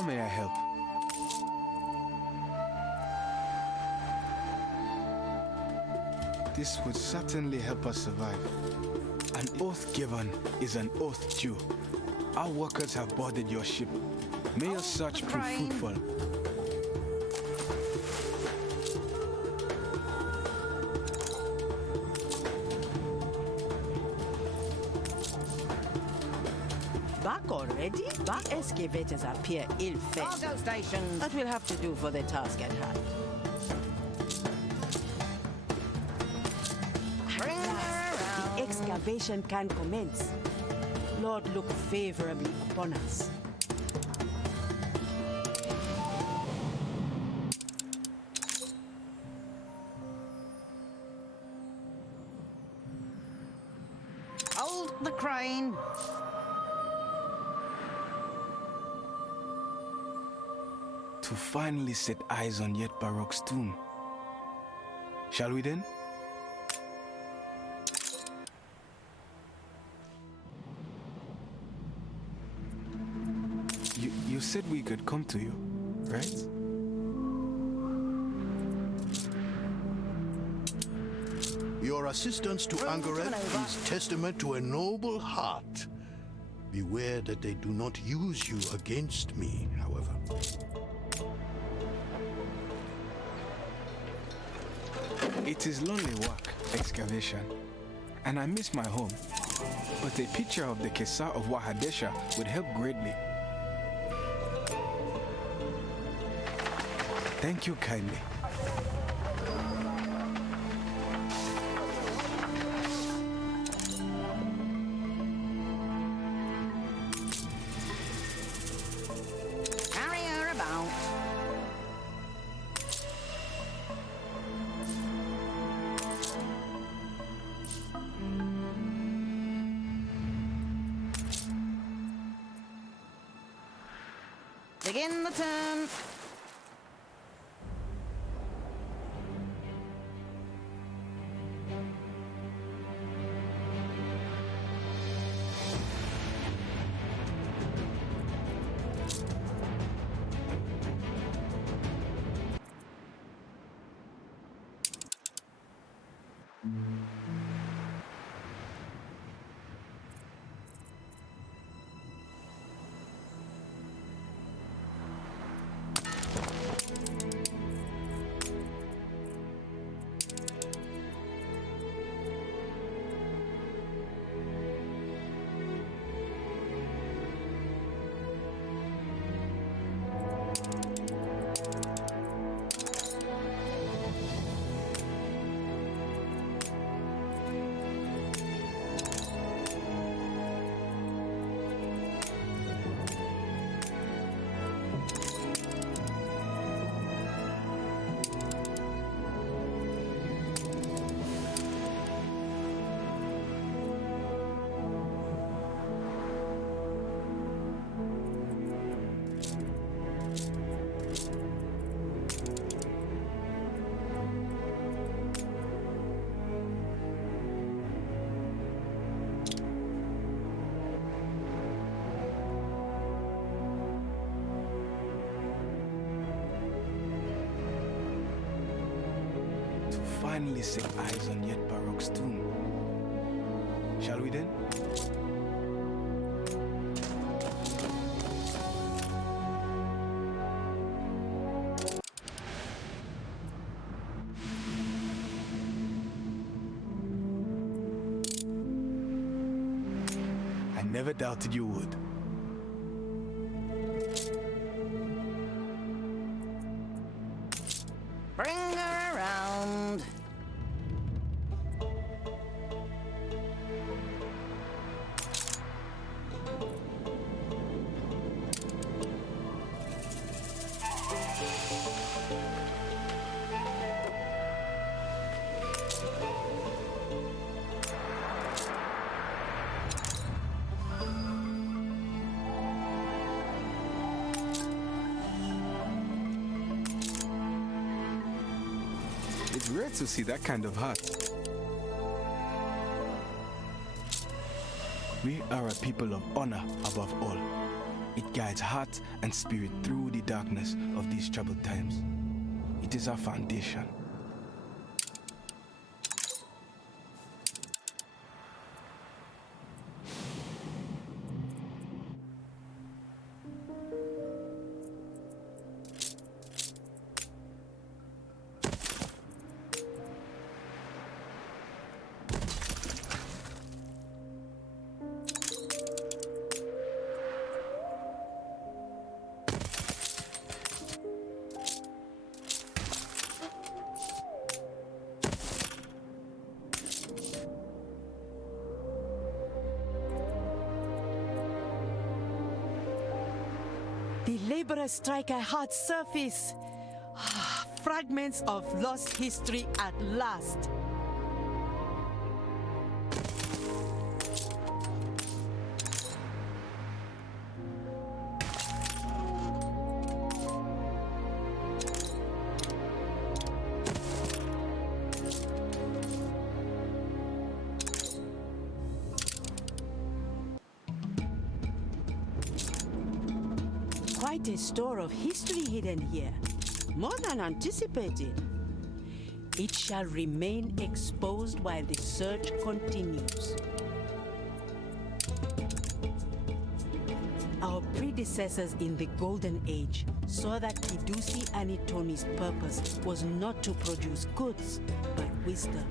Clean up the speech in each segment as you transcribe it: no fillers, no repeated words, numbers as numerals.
How may I help? This would certainly help us survive. An oath given is an oath due. Our workers have boarded your ship. May your search prove fruitful. Back already? Back excavators appear ill-fed. Cargo stations. That will have to do for the task at hand. Bring her around. The excavation can commence. Lord, look favorably upon us. Hold the crane. To finally set eyes on Yet Baroque's tomb. Shall we then? You said we could come to you, right? Your assistance to Angaret is testament to a noble heart. Beware that they do not use you against me, however. It is lonely work, excavation, and I miss my home. But a picture of the Kesar of Wahadesha would help greatly. Thank you kindly. Carry her about. Begin the turn. Finally set eyes on Yet Baroque's tomb. Shall we then? I never doubted you would. Bring her around. It's rare to see that kind of heart. We are a people of honor above all. It guides heart and spirit through the darkness of these troubled times. It is our foundation. The laborers strike a hard surface. Fragments of lost history at last. Quite a store of history hidden here, more than anticipated. It shall remain exposed while the search continues. Our predecessors in the Golden Age saw that Kidusi Anitoni's purpose was not to produce goods, but wisdom.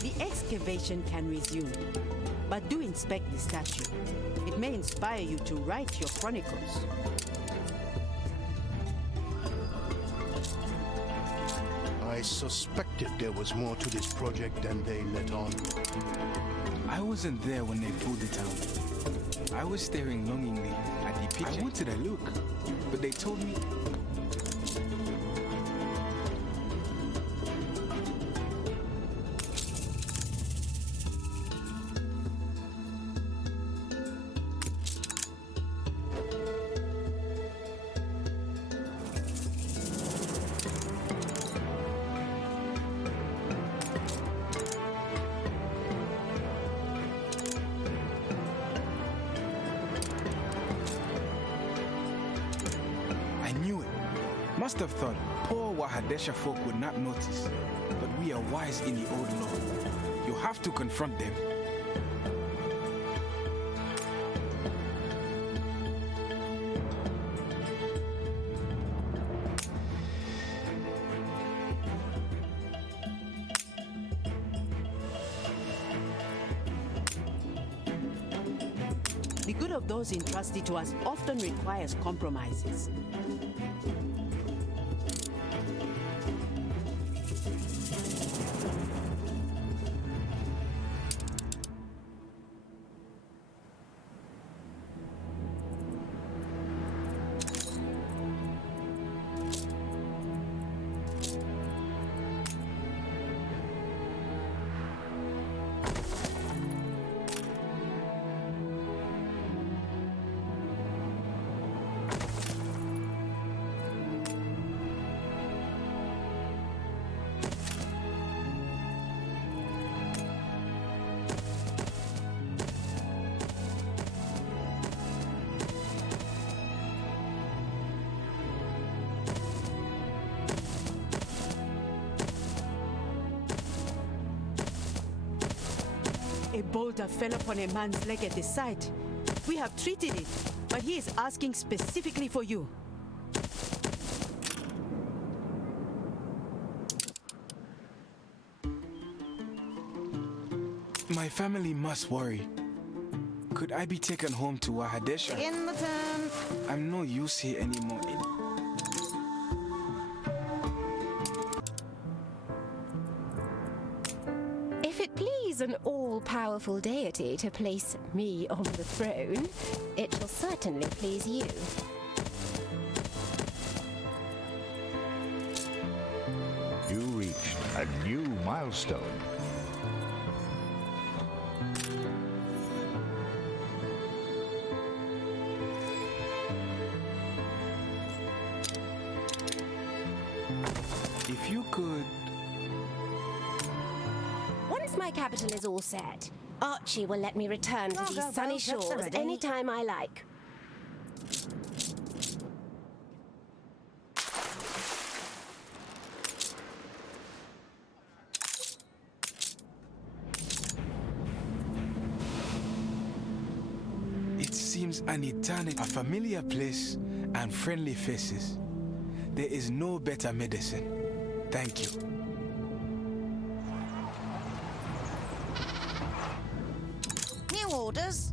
The excavation can resume, but do inspect the statue. It may inspire you to write your chronicles. I suspected there was more to this project than they let on. I wasn't there when they pulled it out. I was staring longingly at the picture. I wanted a look, but they told me. I knew it. Must have thought poor Wahadesha folk would not notice. But we are wise in the old law. You have to confront them. The good of those entrusted to us often requires compromises. A boulder fell upon a man's leg at the site. We have treated it, but he is asking specifically for you. My family must worry. Could I be taken home to Wahadesha? In the turn. I'm no use here anymore. If it please an all-powerful deity to place me on the throne, it shall certainly please you. You reached a new milestone. If you could... Once my capital is all set, Archie will let me return to these sunny shores any time I like. It seems an eternity, a familiar place and friendly faces. There is no better medicine. Thank you. New orders.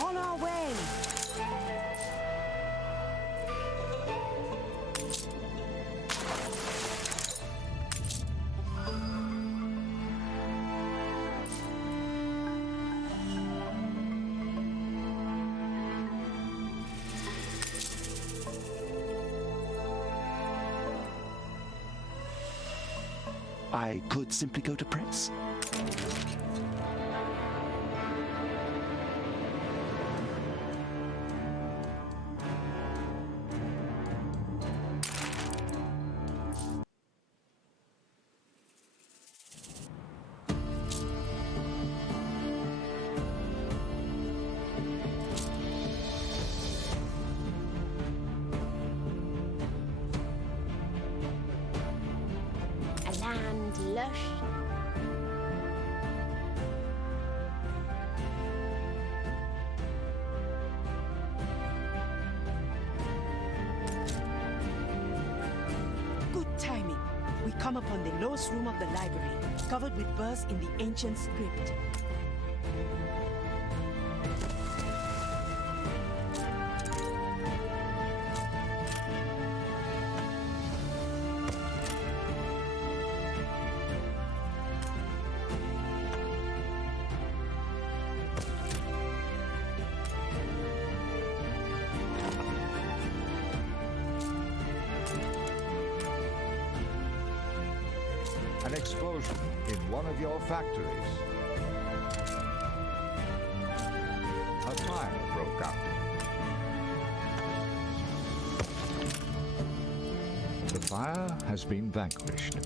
On our way. I could simply go to press. A land lush. Good timing. We come upon the lowest room of the library, covered with verse in the ancient script. An explosion in one of your factories. A fire broke out. The fire has been vanquished.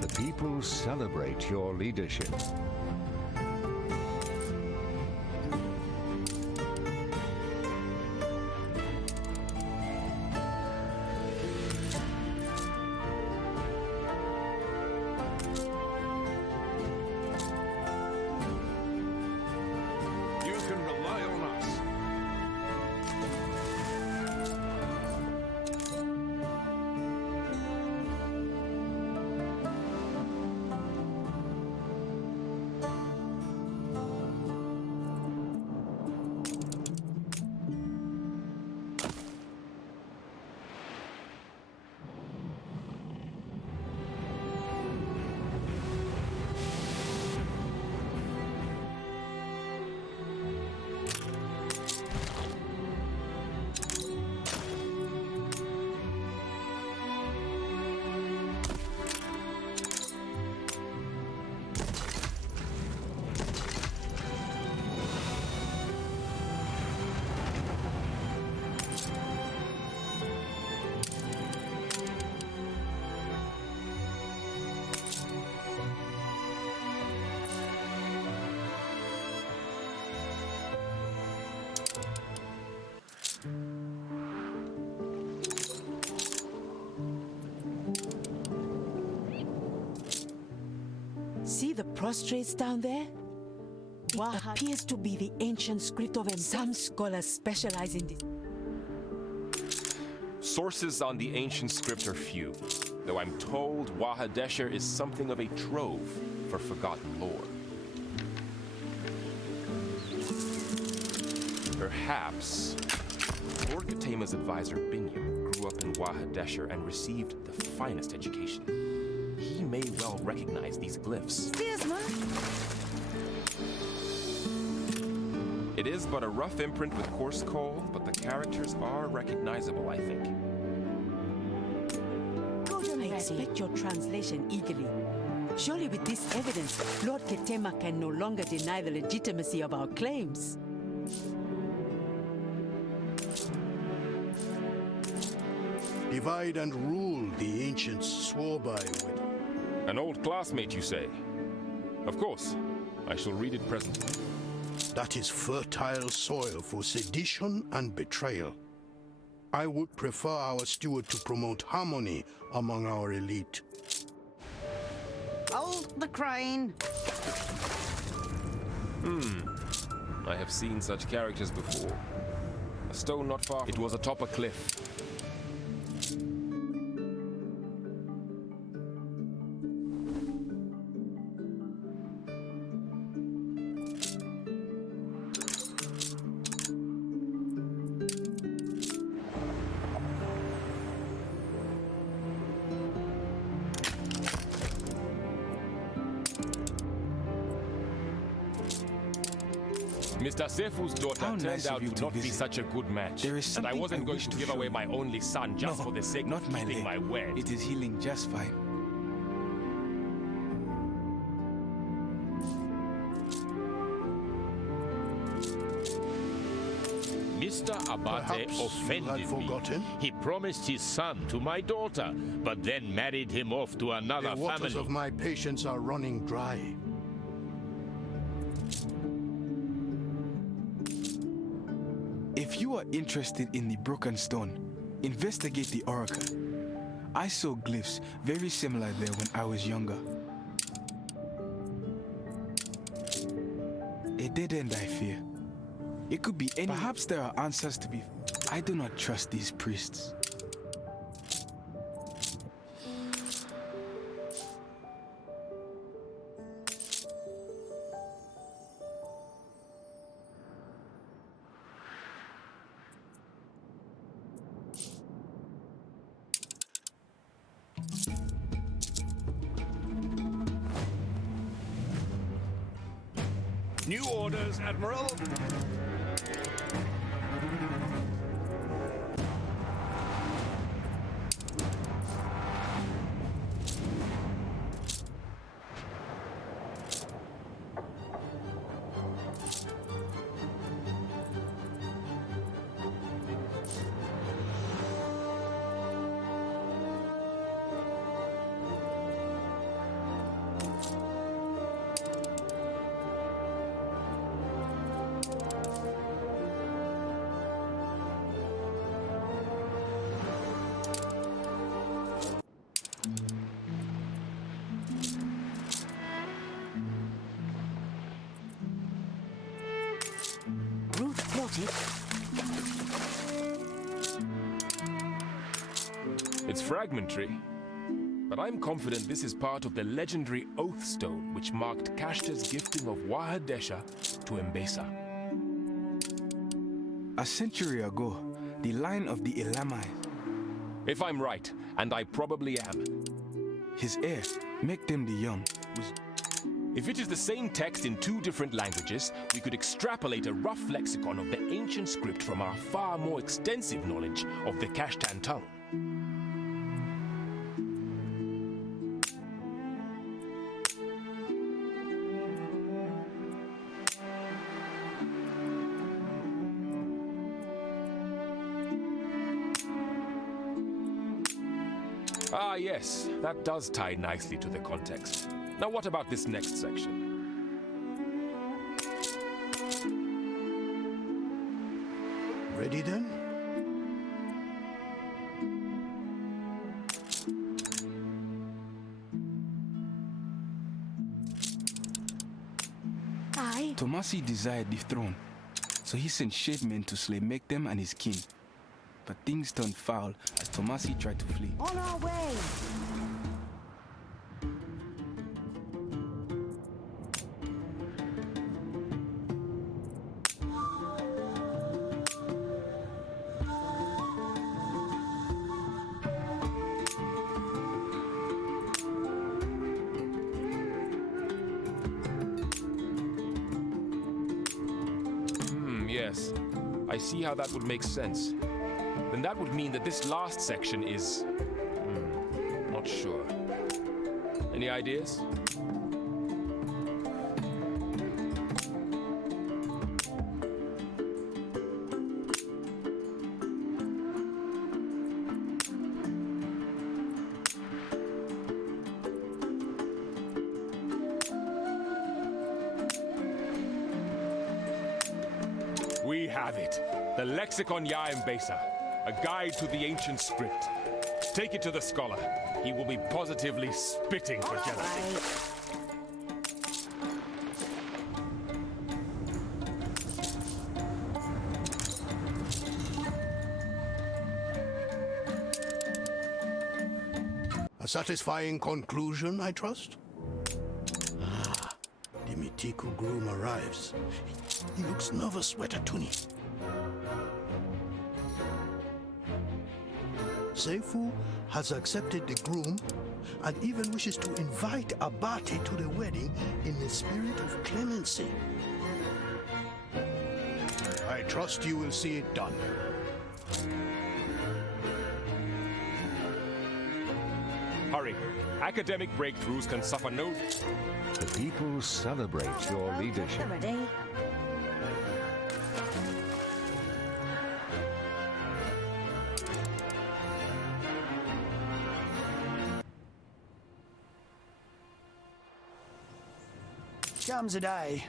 The people celebrate your leadership. You can rely on us. See the prostrates down there? It appears to be the ancient script of some scholars specialize in this. Sources on the ancient script are few, though I'm told Wahadesher is something of a trove for forgotten lore. Perhaps Lord Katema's advisor Binyam grew up in Wahadesher and received the finest education. He may well recognize these glyphs. Steersman. It is but a rough imprint with coarse coal, but the characters are recognizable, I think. inspect your translation eagerly. Surely with this evidence, Lord Ketema can no longer deny the legitimacy of our claims. Divide and rule, the ancients swore by with. An old classmate, you say? Of course. I shall read it presently. That is fertile soil for sedition and betrayal. I would prefer our steward to promote harmony among our elite. Hold the crane. I have seen such characters before. A stone not far. It was atop a cliff. Mr. Sefu's daughter How turned nice of out you to to not be visit. such a good match. There is and I something wasn't I going wish to to give show away you. my only son just for the sake not of my keeping leg. my word. It is healing just fine. Mr. Abate Perhaps you offended had me. forgotten? He promised his son to my daughter, but then married him off to another The waters family. of my patience are running dry. If you are interested in the broken stone, investigate the oracle. I saw glyphs very similar there when I was younger. A dead end, I fear. It could be any. Perhaps there are answers to be. I do not trust these priests. New orders, Admiral. Route plotted. It's fragmentary, but I'm confident this is part of the legendary Oath Stone which marked Kashta's gifting of Wahadesha to Mbesa. A century ago, the line of the Elamite, If I'm right, and I probably am, his heir, make them the young, was if it is the same text in two different languages, we could extrapolate a rough lexicon of the ancient script from our far more extensive knowledge of the Kashtan tongue. Ah, yes, that does tie nicely to the context. Now, what about this next section? Ready then? Aye. Tomasi desired the throne, so he sent shavemen to slay Mektem and his king. But things turned foul as Tomasi tried to flee. On our way. Yes, I see how that would make sense. Then that would mean that this last section is... not not sure. Any ideas? We have it. The Lexicon Yaembesa, a guide to the ancient script. Take it to the scholar. He will be positively spitting for jealousy. A satisfying conclusion, I trust? The Mitiku groom arrives. He looks nervous, Wetatuni. Seifu has accepted the groom and even wishes to invite Abate to the wedding in the spirit of clemency. I trust you will see it done. Hurry. Academic breakthroughs can suffer no... The people celebrate your leadership. Ready? Comes a day.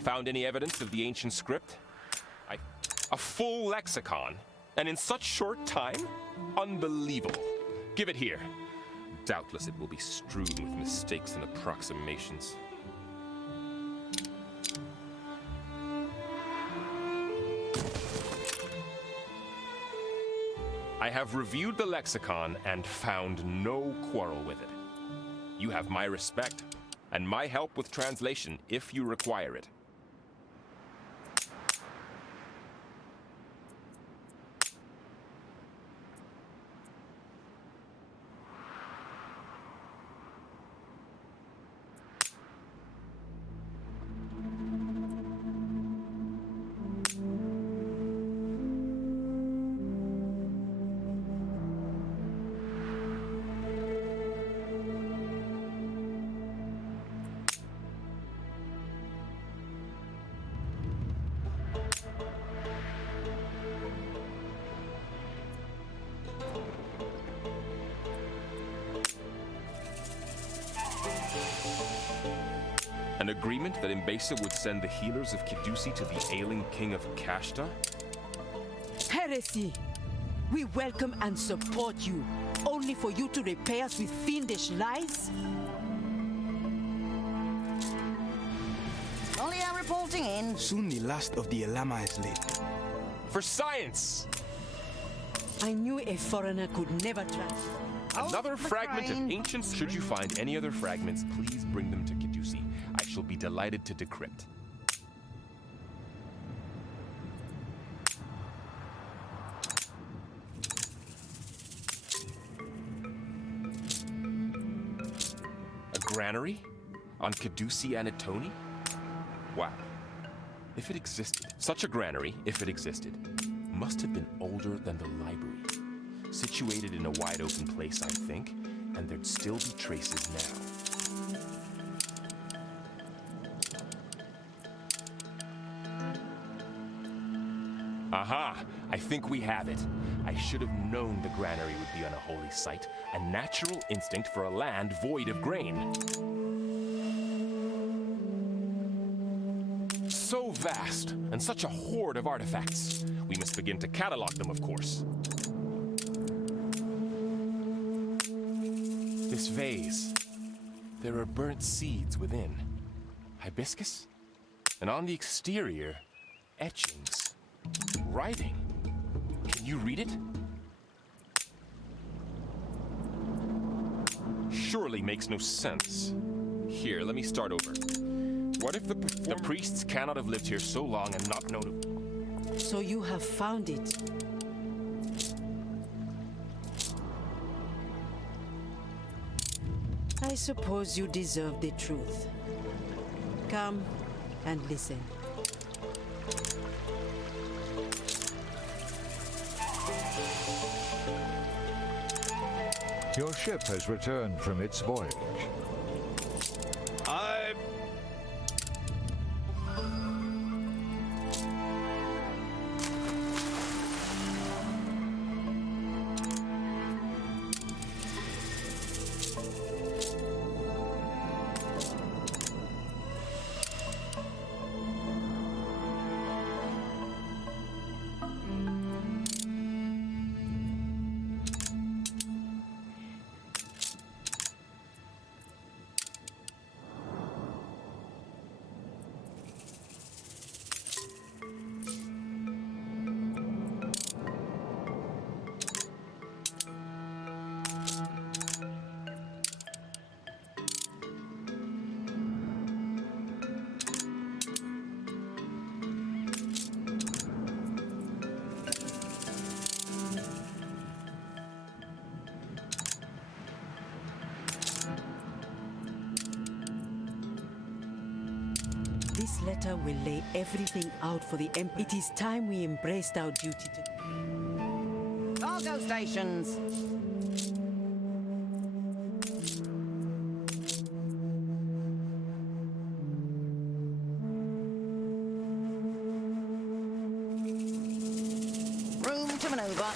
Found any evidence of the ancient script? A full lexicon? And in such short time? Unbelievable. Give it here. Doubtless it will be strewn with mistakes and approximations. I have reviewed the lexicon and found no quarrel with it. You have my respect and my help with translation if you require it. An agreement that Mbesa would send the healers of Kidusi to the ailing king of Kashta? Heresy! We welcome and support you, only for you to repay us with fiendish lies? Olia reporting in. Soon the last of the Elama is laid. For science! I knew a foreigner could never trust. Another the fragment of crane. ancient. Should you find any other fragments, please bring them to Kidusi. I shall be delighted to decrypt. A granary? On Kidusi Anatoni? Wow. If it existed, such a granary, if it existed, must have been older than the library. Situated in a wide open place, I think, and there'd still be traces now. Aha! I think we have it. I should have known the granary would be on a holy site, a natural instinct for a land void of grain. So vast, and such a hoard of artifacts. We must begin to catalog them, of course. This vase. There are burnt seeds within. Hibiscus? And on the exterior, etchings. Writing. Can you read it? Surely makes no sense. Here, let me start over. What if the priests cannot have lived here so long and not known? So you have found it. I suppose you deserve the truth. Come and listen. Your ship has returned from its voyage. This letter will lay everything out for the Emperor. It is time we embraced our duty to... Cargo stations. Room to maneuver.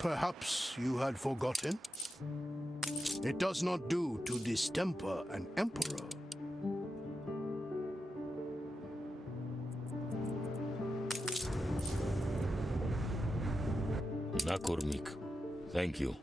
Perhaps you had forgotten? It does not do to distemper an emperor. Nakormik, thank you.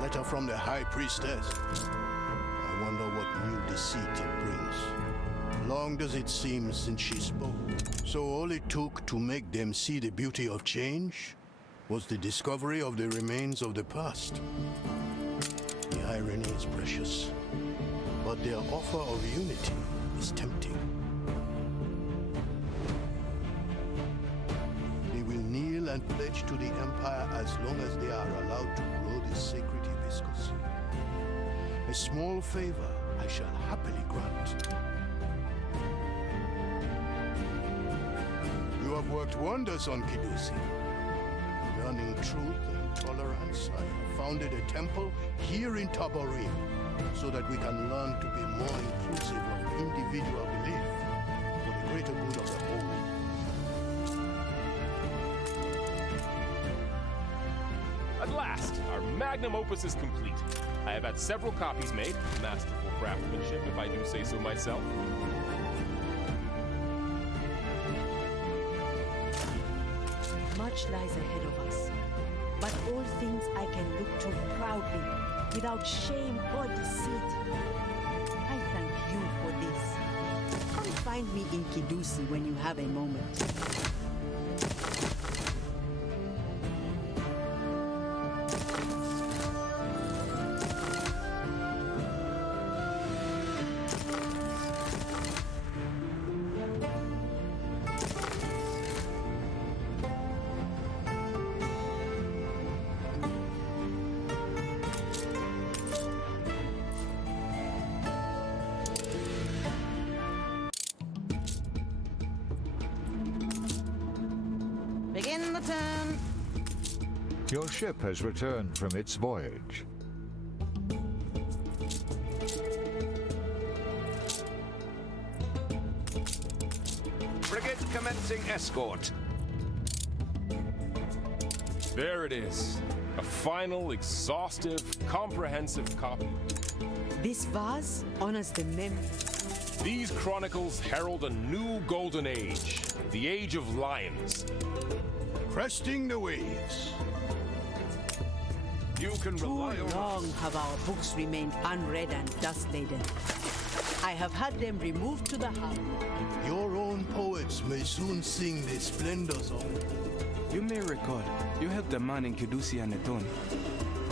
Letter from the High Priestess. I wonder what new deceit it brings. Long does it seem since she spoke. So all it took to make them see the beauty of change was the discovery of the remains of the past. The irony is precious, but their offer of unity is tempting. They will kneel and pledge to the Empire as long as they are allowed to grow this sacred hibiscus. A small favor I shall happily grant. You have worked wonders on Kidusi. Learning truth and tolerance, I have founded a temple here in Tabarim so that we can learn to be more inclusive of individual belief for the greater good of the whole. At last, our magnum opus is complete. I have had several copies made, masterful craftsmanship if I do say so myself. Much lies ahead of us, but all things I can look to proudly, without shame or deceit. I thank you for this. Come find me in Kidusi when you have a moment. Begin the turn. Your ship has returned from its voyage. Frigate commencing escort. There it is. A final, exhaustive, comprehensive copy. This vase honors the memory. These chronicles herald a new golden age, the Age of Lions. Cresting the waves. You can Too rely on long us. have our books remained unread and dust-laden. I have had them removed to the hub. Your own poets may soon sing the splendors of it. You may recall, you helped a man in Kedusi and Etoni.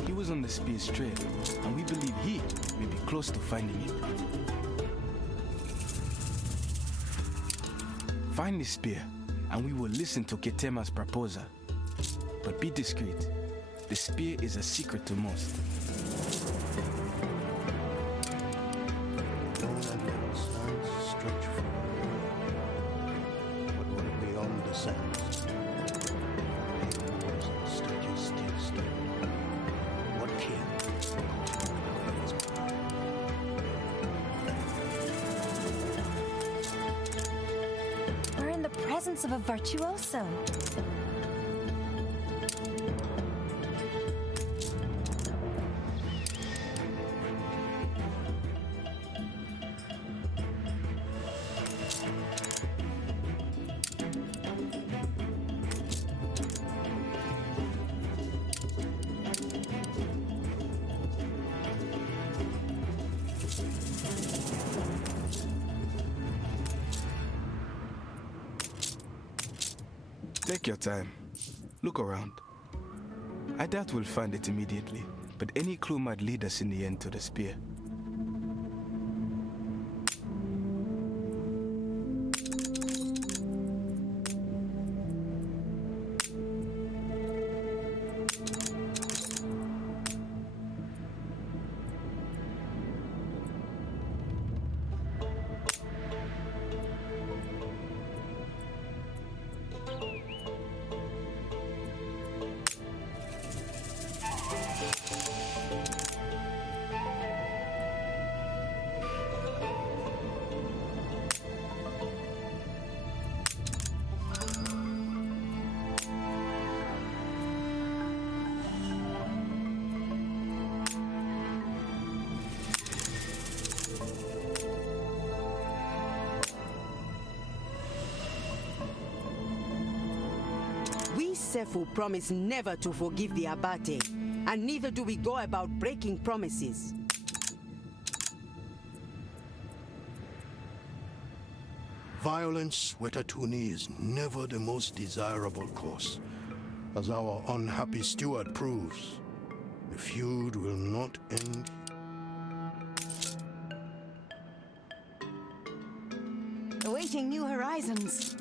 He was on the spear's trail, and we believe he may be close to finding it. Find the spear, and we will listen to Ketema's proposal. But be discreet. The spear is a secret to most. Long and little sands stretch forever. What will it be on the sands? Walls and stages still stand. What kin? We're in the presence of a virtuoso. Take your time. Look around. I doubt we'll find it immediately, but any clue might lead us in the end to the spear. We Sefu promise never to forgive the Abate, and neither do we go about breaking promises. Violence, Wetatuni, is never the most desirable course. As our unhappy steward proves, the feud will not end. Awaiting new horizons.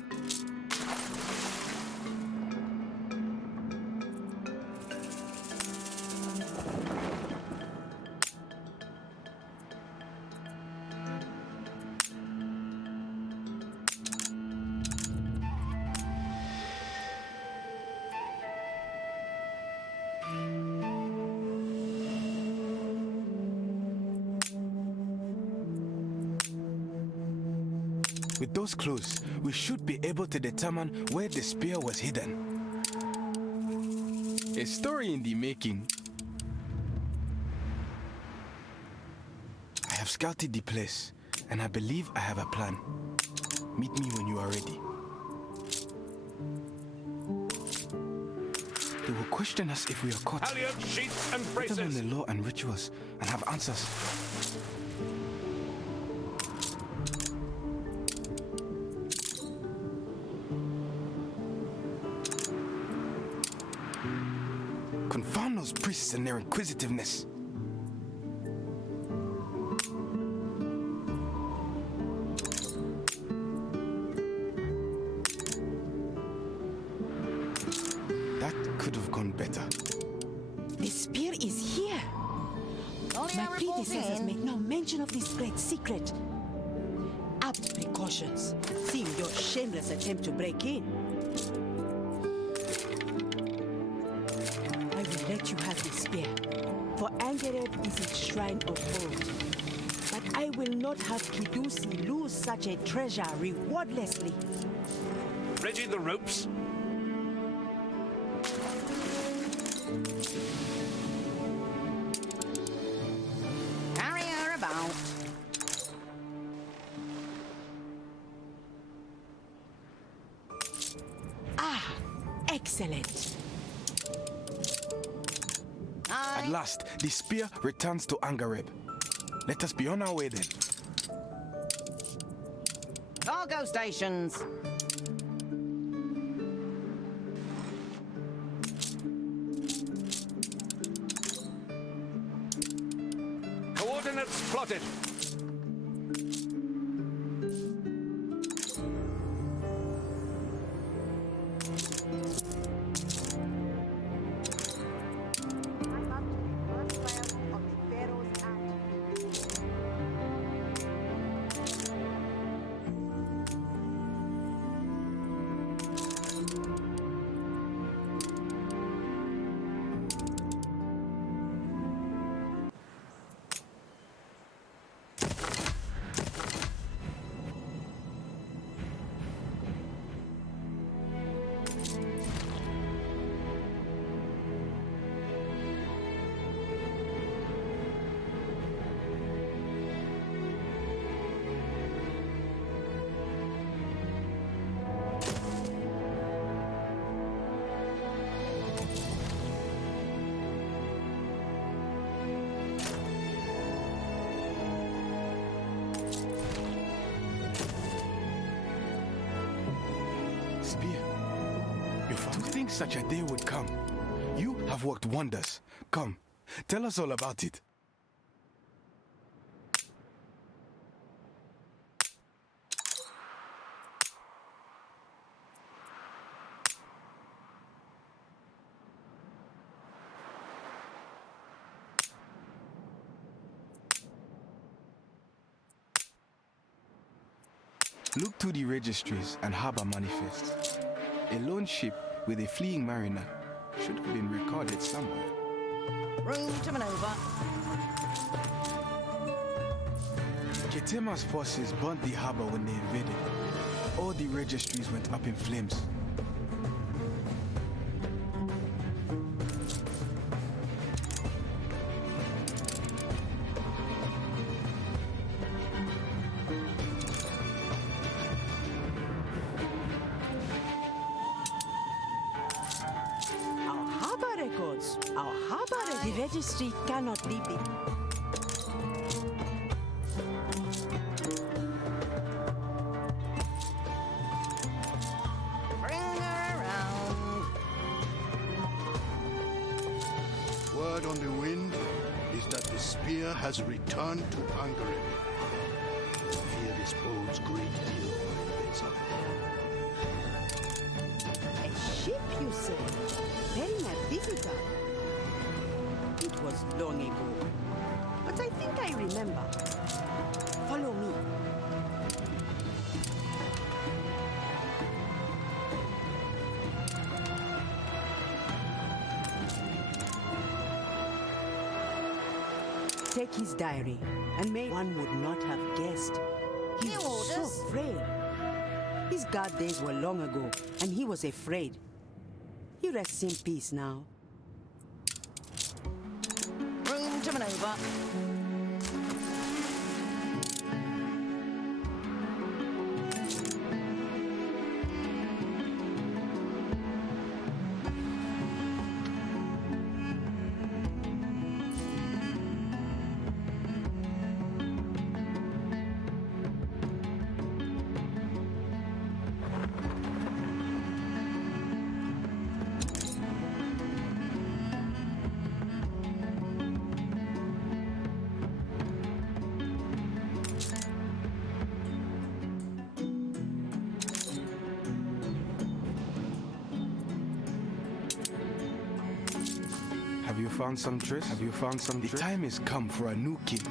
With those clues, we should be able to determine where the spear was hidden. A story in the making. I have scouted the place, and I believe I have a plan. Meet me when you are ready. They will question us if we are caught. Halyard, sheaths, and Better learn braces. the law and rituals and have answers. Confound those priests and their inquisitiveness. That could have gone better. The spear is here. Only My our report predecessors in. made no mention of this great secret. Apt precautions, seeing your shameless attempt to break in. I will let you have the spear, for Angered is its shrine of old. But I will not have Kidusi lose such a treasure rewardlessly. Ready the ropes? Carry her about. Ah, excellent. At At last, the spear returns to Angareb. Let us be on our way then. Cargo stations. Coordinates plotted. Spear. To think such a day would come. You have worked wonders. Come, tell us all about it. Look to the registries and harbor manifests. A lone ship with a fleeing mariner should have been recorded somewhere. Room to maneuver. Ketema's forces burnt the harbor when they invaded. All the registries went up in flames. Our harbor, the registry cannot leave it. Bring her around. Word on the wind is that the spear has returned to Angareb. I fear this bodes great ill for its A ship, you say? Bearing a visitor? It was long ago. But I think I remember. Follow me. Take his diary, and may one would not have guessed. He New was so orders. frail. His guard days were long ago, and he was afraid. He rests in peace now. Room to maneuver. Have you found some tryst? Have you found some tryst? The time has come for a new king.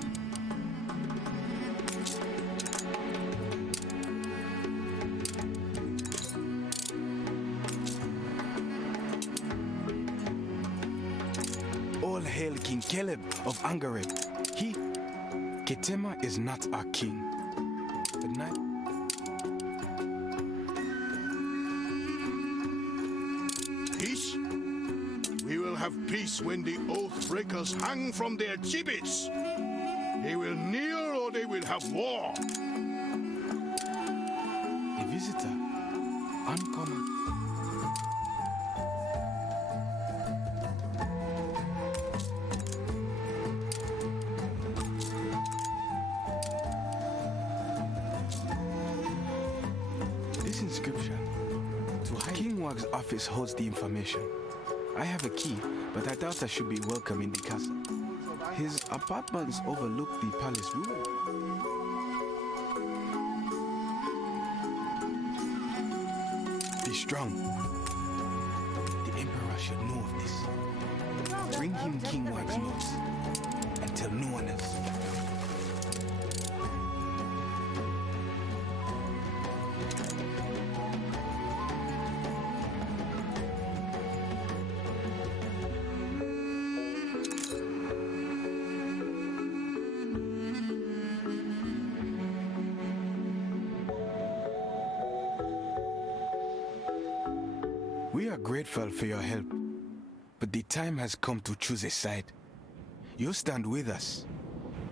All hail King Caleb of Angareb. He, Ketema, is not our king. Good night. Peace? We will have peace when the oath breakers hang from their gibbets. They will kneel or they will have war. A visitor. Uncommon. inscription? To hide. King Wag's office holds the information. I have a key, but I doubt I should be welcome in the castle. His apartments overlook the palace ruin. Be strong. The Emperor should know of this. Bring him King Wag's notes and tell no one else. We are grateful for your help, but the time has come to choose a side. You stand with us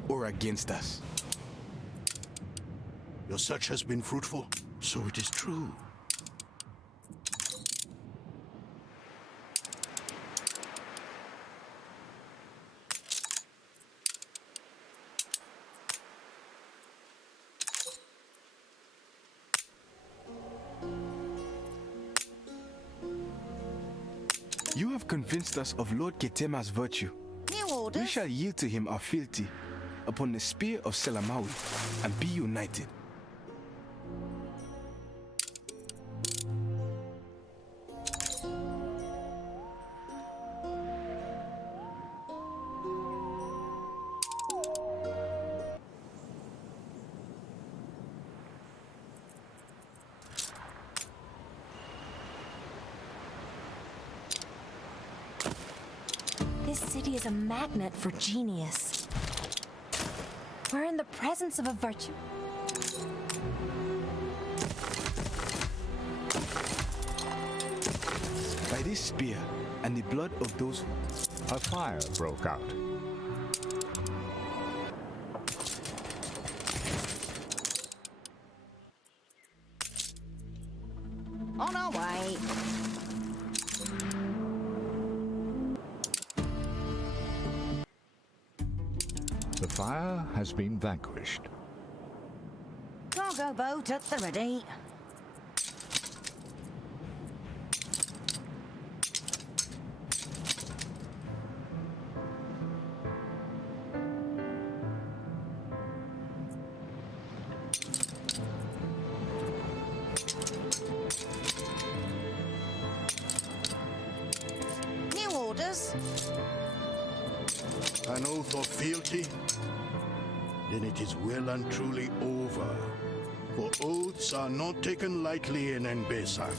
or against us. Your search has been fruitful, so it is true. You have convinced us of Lord Ketema's virtue. New orders. We shall yield to him our fealty upon the spear of Selamawi and be united. This city is a magnet for genius. We're in the presence of a virtue. By this spear and the blood of those who... A fire broke out. On our way. The fire has been vanquished. Cargo boat at the ready. New orders. An oath of fealty? Then it is well and truly over. For oaths are not taken lightly in Nbesa.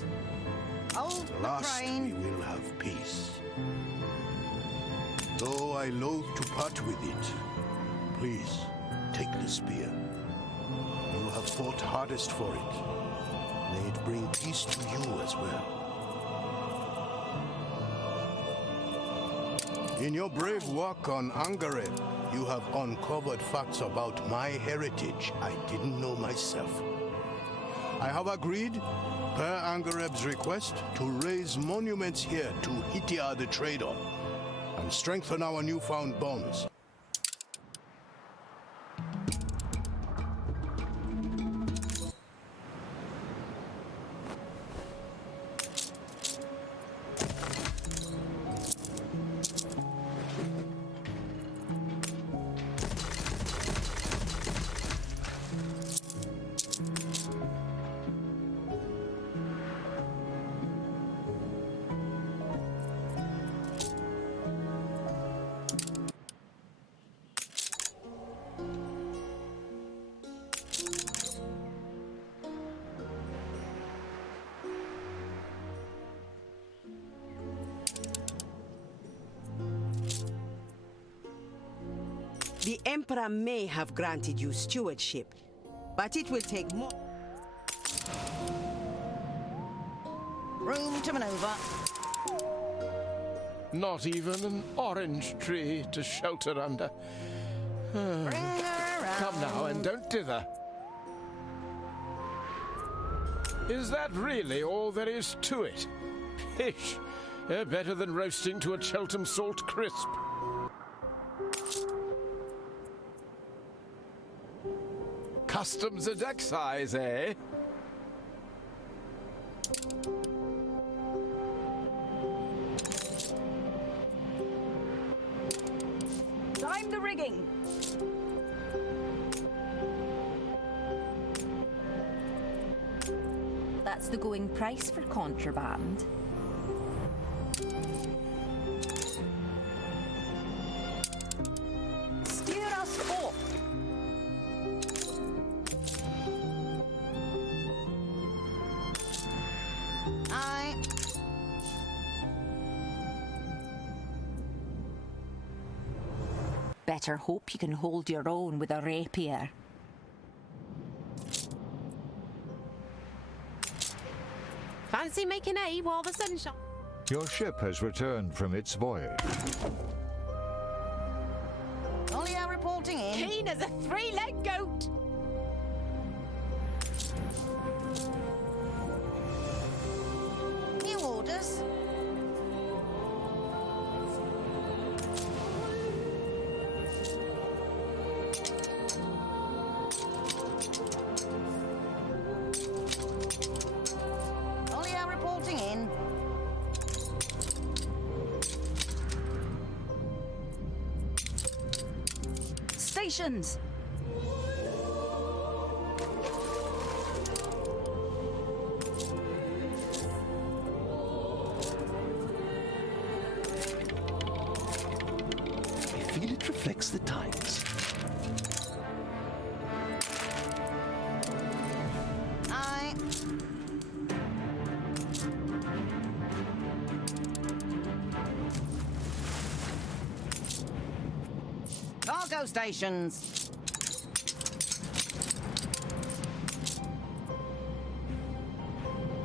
Hold At the last we train. will have peace. Though I loathe to part with it, please take the spear. You have fought hardest for it. May it bring peace to you as well. In your brave work on Angareb, you have uncovered facts about my heritage I didn't know myself. I have agreed, per Angareb's request, to raise monuments here to Hitia the Trader and strengthen our newfound bonds. The Emperor may have granted you stewardship, but it will take more. Room to maneuver. Not even an orange tree to shelter under. Bring her around. Come now and don't dither. Is that really all there is to it? Pish! Better than roasting to a Cheltenham salt crisp. Customs and excise, eh? That's the going price for contraband. Steer us forth. Aye. Better hope you can hold your own with a rapier. Fancy making hay while the sun shines. Your ship has returned from its voyage. Olio reporting in. Keen as a three-legged goat. New orders. Olio reporting in. Stations! I feel it reflects the times. Aye. Cargo stations.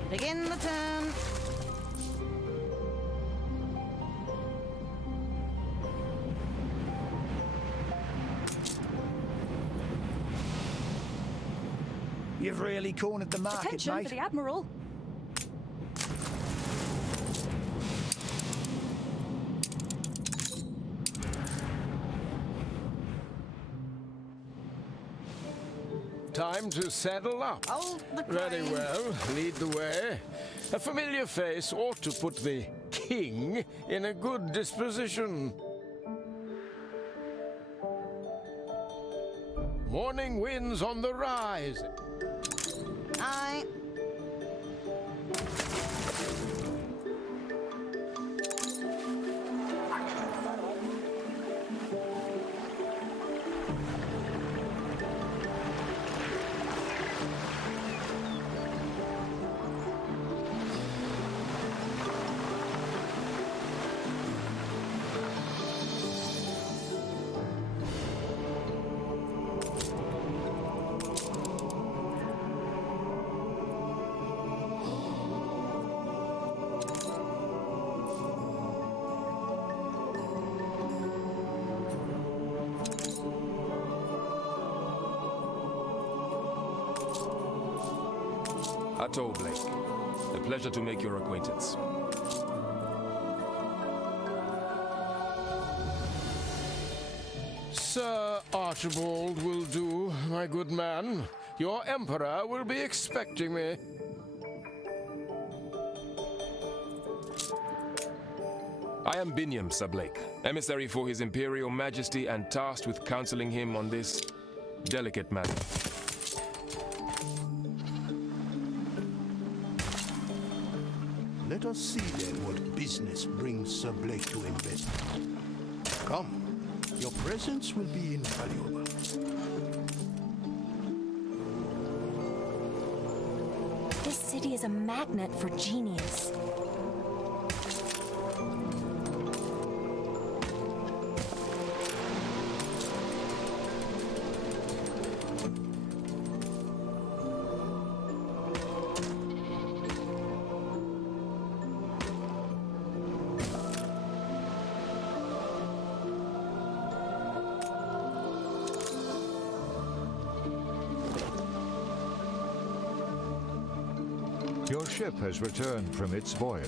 Begin the turn. You've really cornered the market, Attention mate. for the Admiral. Time to saddle up. Hold the Very crane. well, lead the way. A familiar face ought to put the king in a good disposition. Morning winds on the rise. Aye. Atto Blake. A pleasure to make your acquaintance. Sir Archibald will do, my good man. Your emperor will be expecting me. I am Binyam, Sir Blake, emissary for His Imperial Majesty and tasked with counseling him on this delicate matter. Let us see then what business brings Sir Blake to invest. Come, your presence will be invaluable. This city is a magnet for genius. Your ship has returned from its voyage.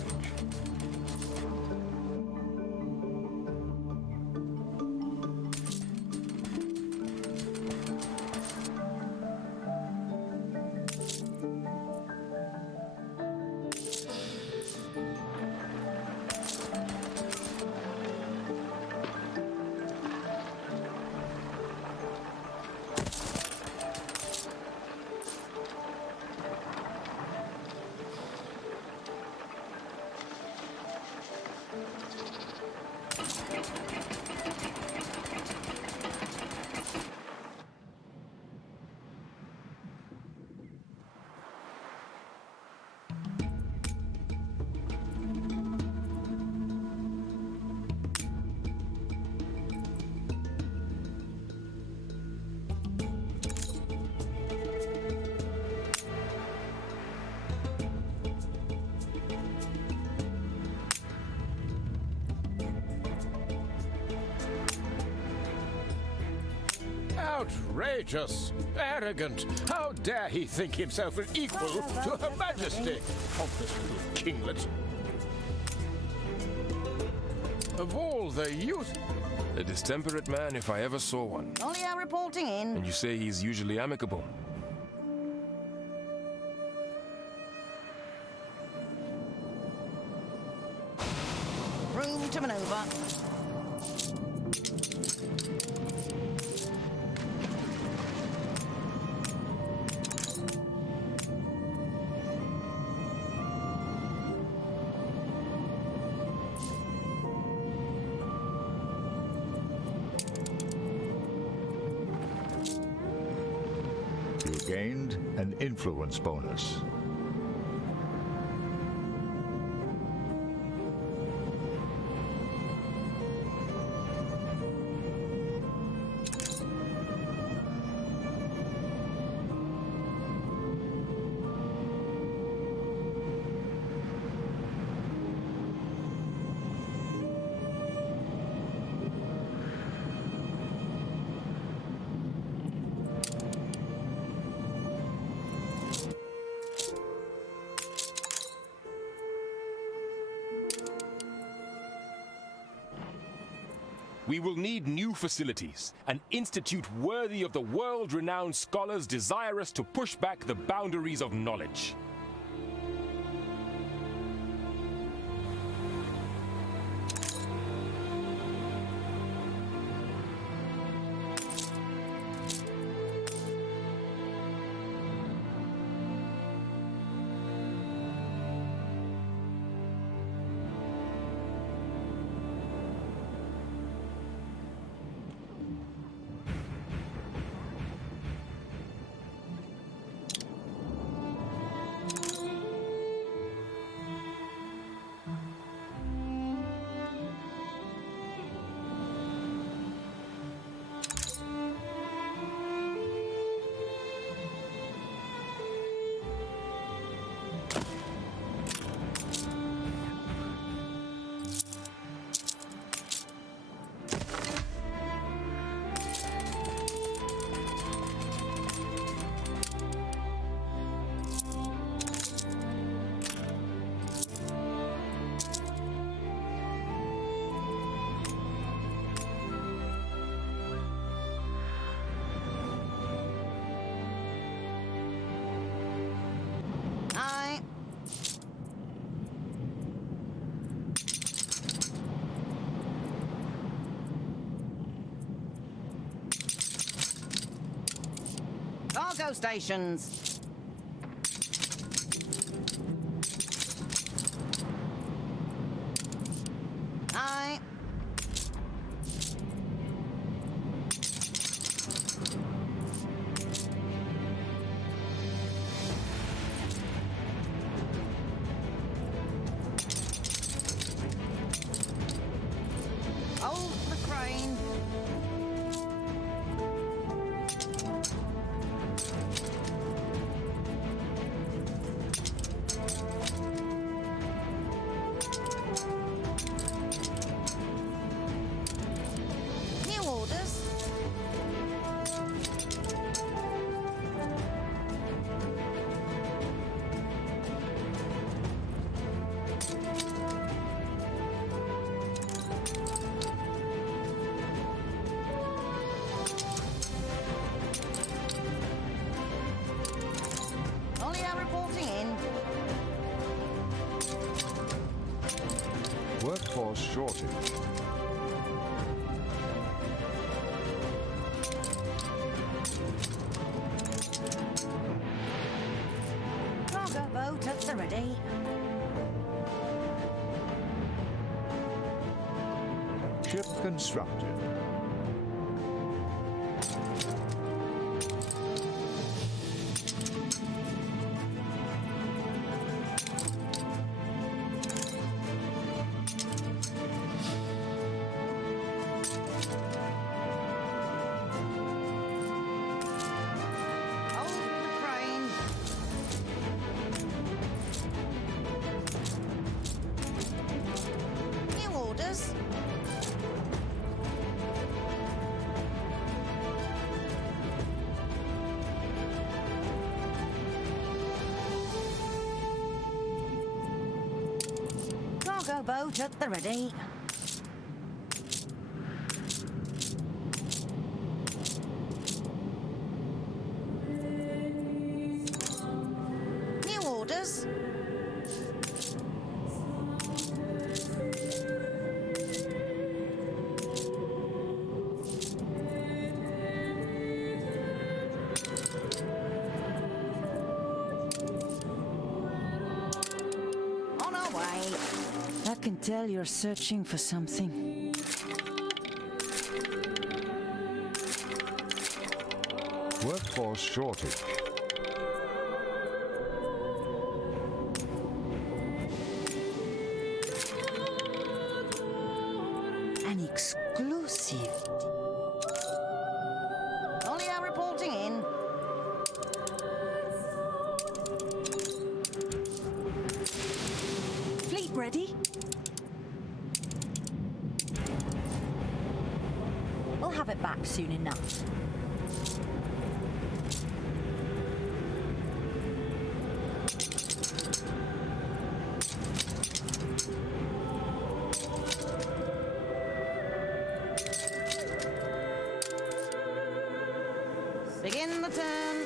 Outrageous! Arrogant! How dare he think himself an equal to Her Majesty? Pompous little kinglet. Of all the youth... A distemperate man if I ever saw one. Olio reporting in. And you say he's usually amicable. Room to maneuver. You gained an influence bonus. We will need new facilities, an institute worthy of the world-renowned scholars desirous to push back the boundaries of knowledge. Cargo stations. Aye. Hold the crane. New orders. Olio reporting in. Workforce shortage. Cargo boat at the ready. Ship constructed. Hold the crane. New orders. cargo boat at the ready. New orders. On our way. I can tell you're searching for something. Workforce shortage. An exclusive. Olio reporting in. Fleet ready? We'll have it back soon enough. Begin the turn.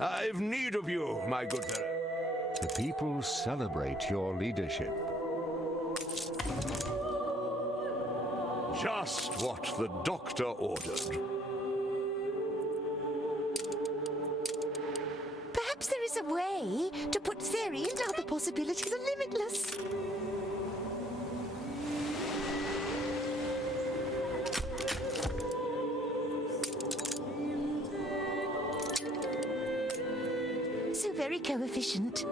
I've need of you, my good fellow. The people celebrate your leadership. Just what the doctor ordered. Perhaps there is a way to put theory and other possibilities are limitless. So very coefficient.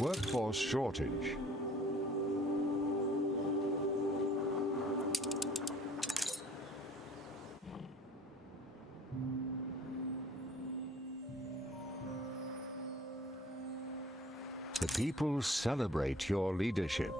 Workforce shortage. The people celebrate your leadership.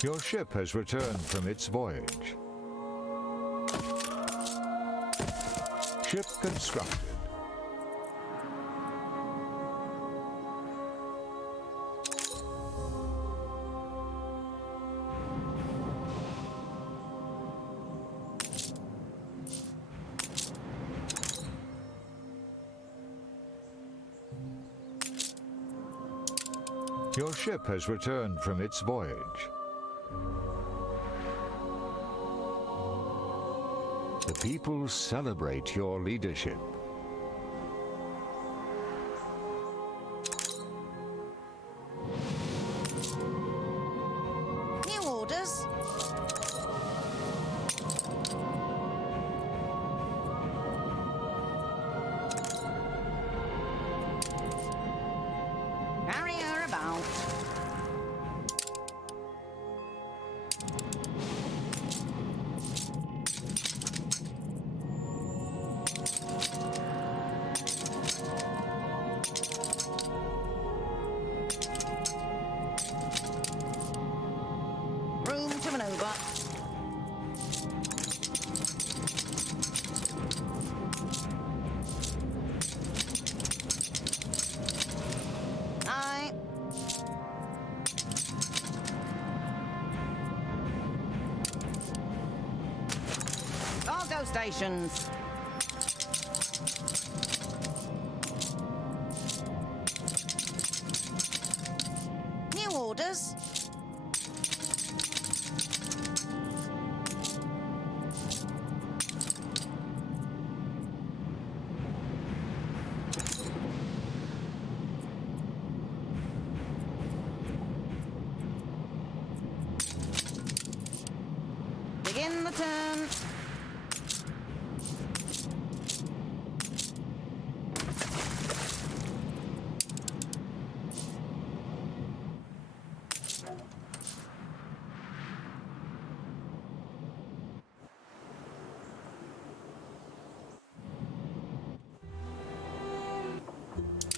Your ship has returned from its voyage. Ship constructed. Your ship has returned from its voyage. The people celebrate your leadership. New orders. Carry her about. Room to maneuver. Aye. Cargo stations. New orders. Begin the turn.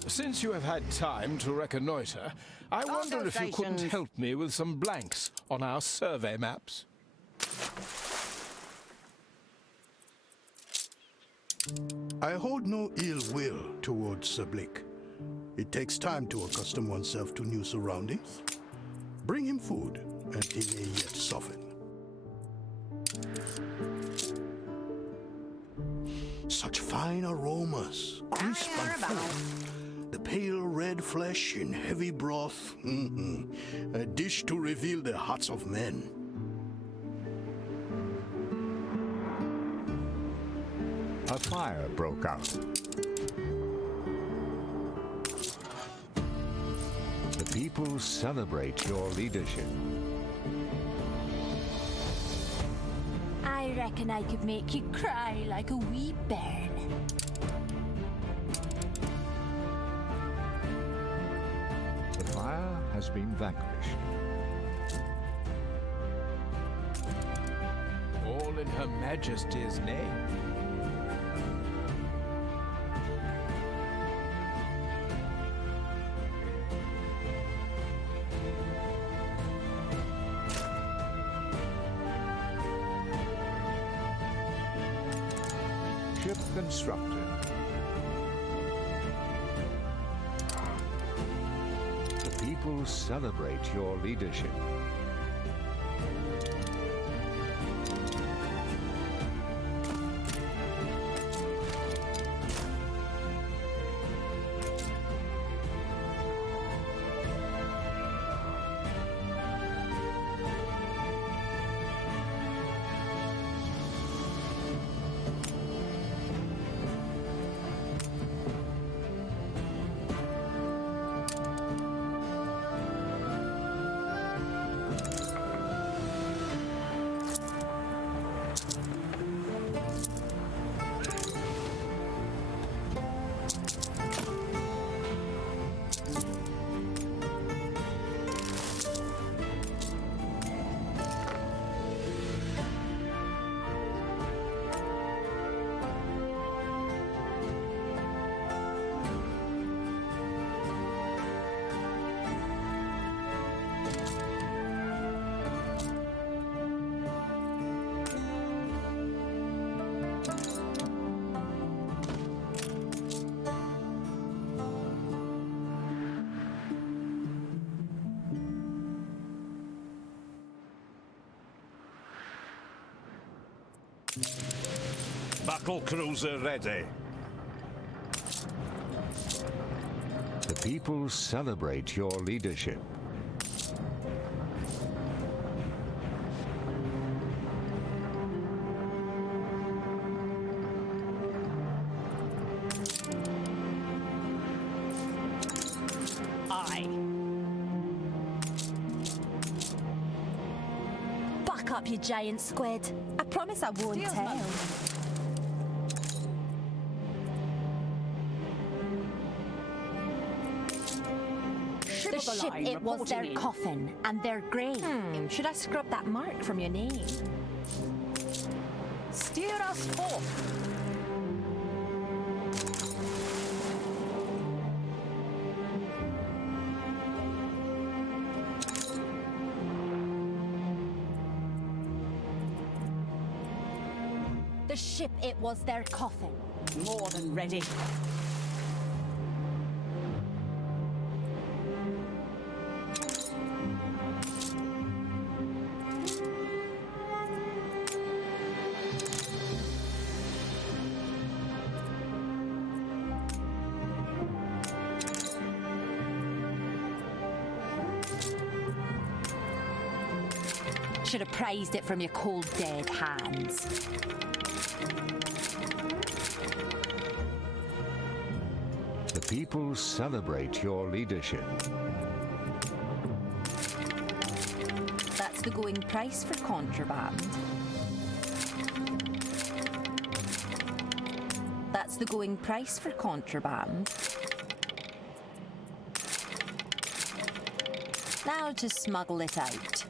Since you have had time to reconnoiter, I wonder if you couldn't help me with some blanks on our survey maps. I hold no ill will towards Sir Blake. It takes time to accustom oneself to new surroundings. Bring him food, and he may yet soften. Such fine aromas, crisp and full. The pale red flesh in heavy broth. A dish to reveal the hearts of men. A fire broke out. The people celebrate your leadership. I reckon I could make you cry like a wee bairn. The fire has been vanquished. All in Her Majesty's name. Ship constructed. The people celebrate your leadership. Battle cruiser ready. The people celebrate your leadership. Aye. Buck up, you giant squid. I promise I won't tell. The ship, it was their coffin and their grave. Should I scrub that mark from your name? Steer us forth. The ship, it was their coffin. More than ready. Should have prized it from your cold, dead hands. The people celebrate your leadership. That's the going price for contraband. That's the going price for contraband. Now to smuggle it out.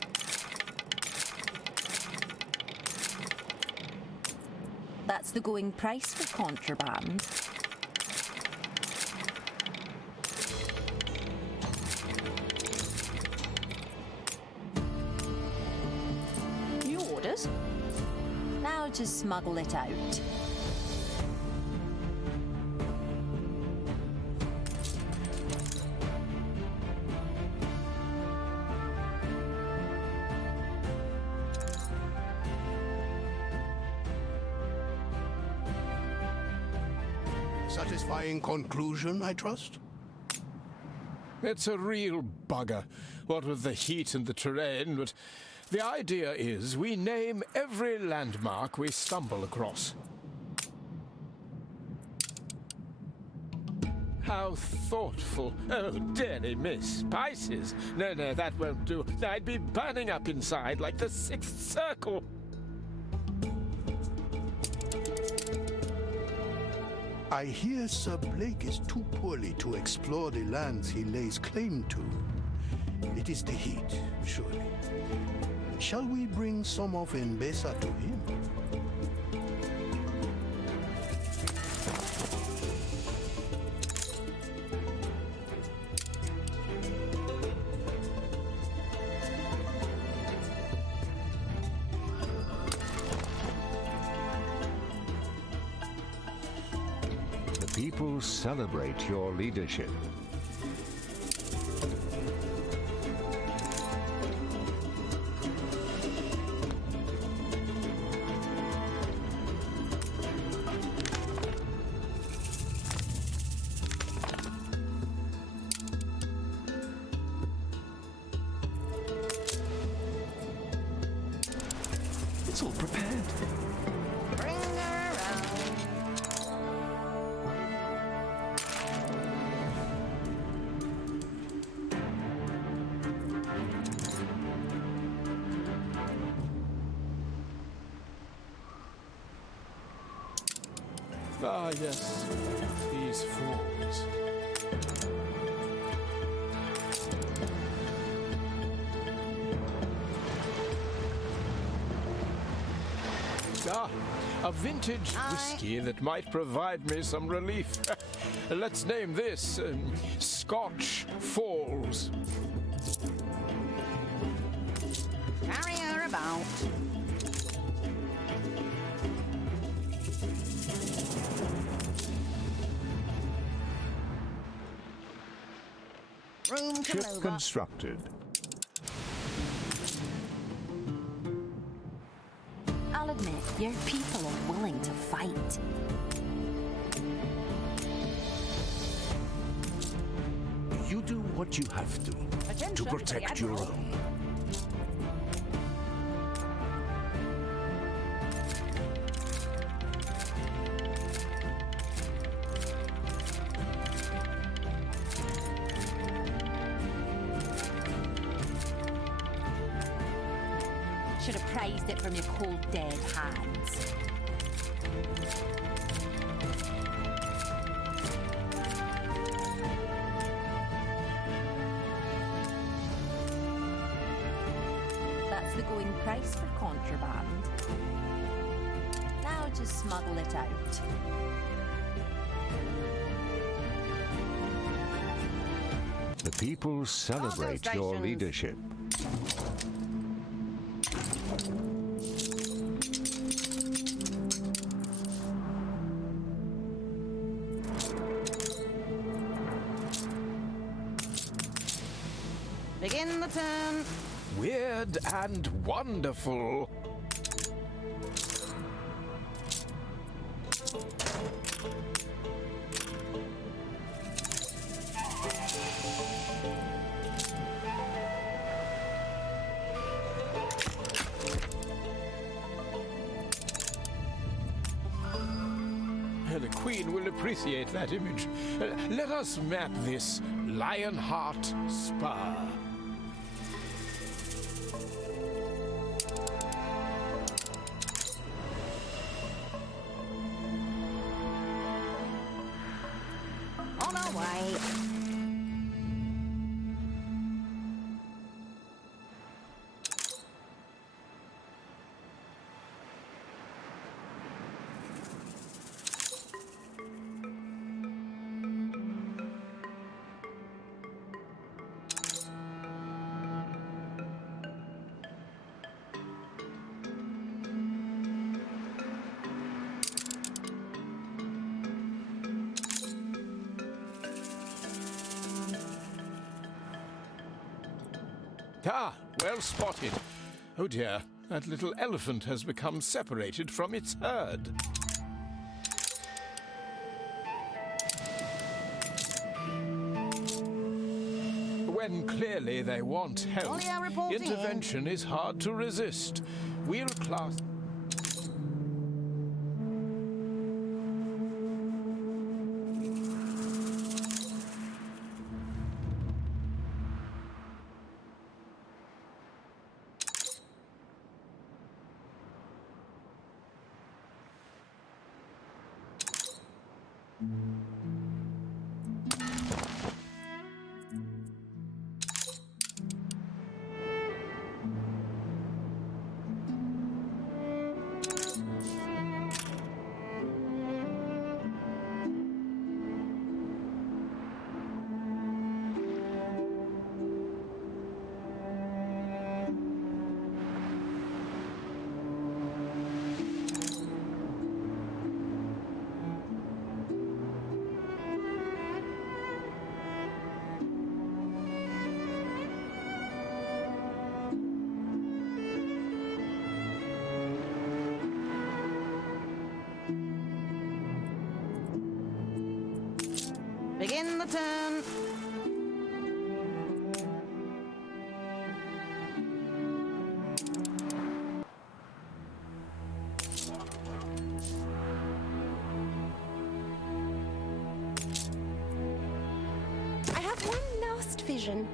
That's the going price for contraband. New orders? Now to smuggle it out. Satisfying conclusion, I trust? It's a real bugger, what with the heat and the terrain, but the idea is we name every landmark we stumble across. How thoughtful. Oh, dearly miss. Spices. No, that won't do. I'd be burning up inside like the Sixth Circle. I hear Sir Blake is too poorly to explore the lands he lays claim to. It is the heat, surely. Shall we bring some of Mbesa to him? People celebrate your leadership. It's all prepared. Bring her around. Ah, yes. These fools. Ah, a vintage whiskey that might provide me some relief. Let's name this Scotch Falls. Carry her about. Room to Ship move up. constructed. I'll admit, your people are willing to fight. You do what you have to protect your own. Should have prized it from your cold, dead hands. That's the going price for contraband. Now to smuggle it out. The people celebrate your stations. leadership. Begin the turn. Weird and wonderful. The Queen will appreciate that image. Let us map this Lionheart Spur. Ah, well spotted. Oh dear, that little elephant has become separated from its herd. When clearly they want help, intervention is hard to resist. We'll class... Begin the turn. I have one last vision.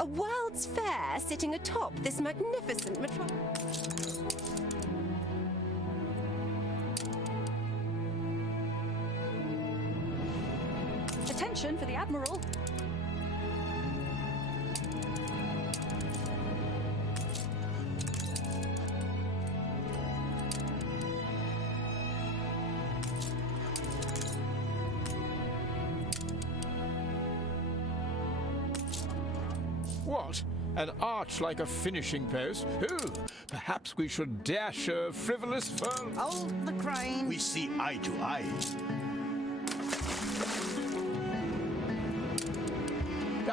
A world's fair sitting atop this magnificent metropolis. Attention for the Admiral. What? An arch like a finishing post? Oh, perhaps we should dash a frivolous furl. Hold the crane. We see eye to eye.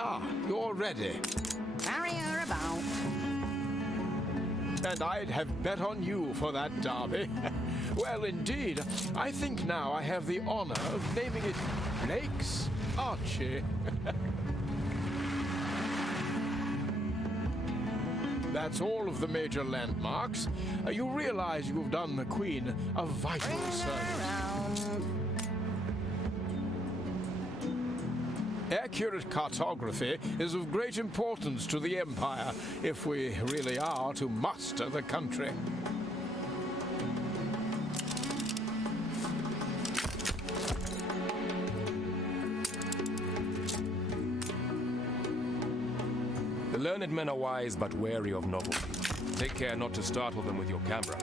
Ah, you're ready. Carry her about. And I'd have bet on you for that derby. Well, indeed, I think now I have the honor of naming it Blake's Archie. That's all of the major landmarks. You realize you've done the Queen a vital service. Accurate cartography is of great importance to the Empire if we really are to master the country. The learned men are wise but wary of novelty. Take care not to startle them with your camera.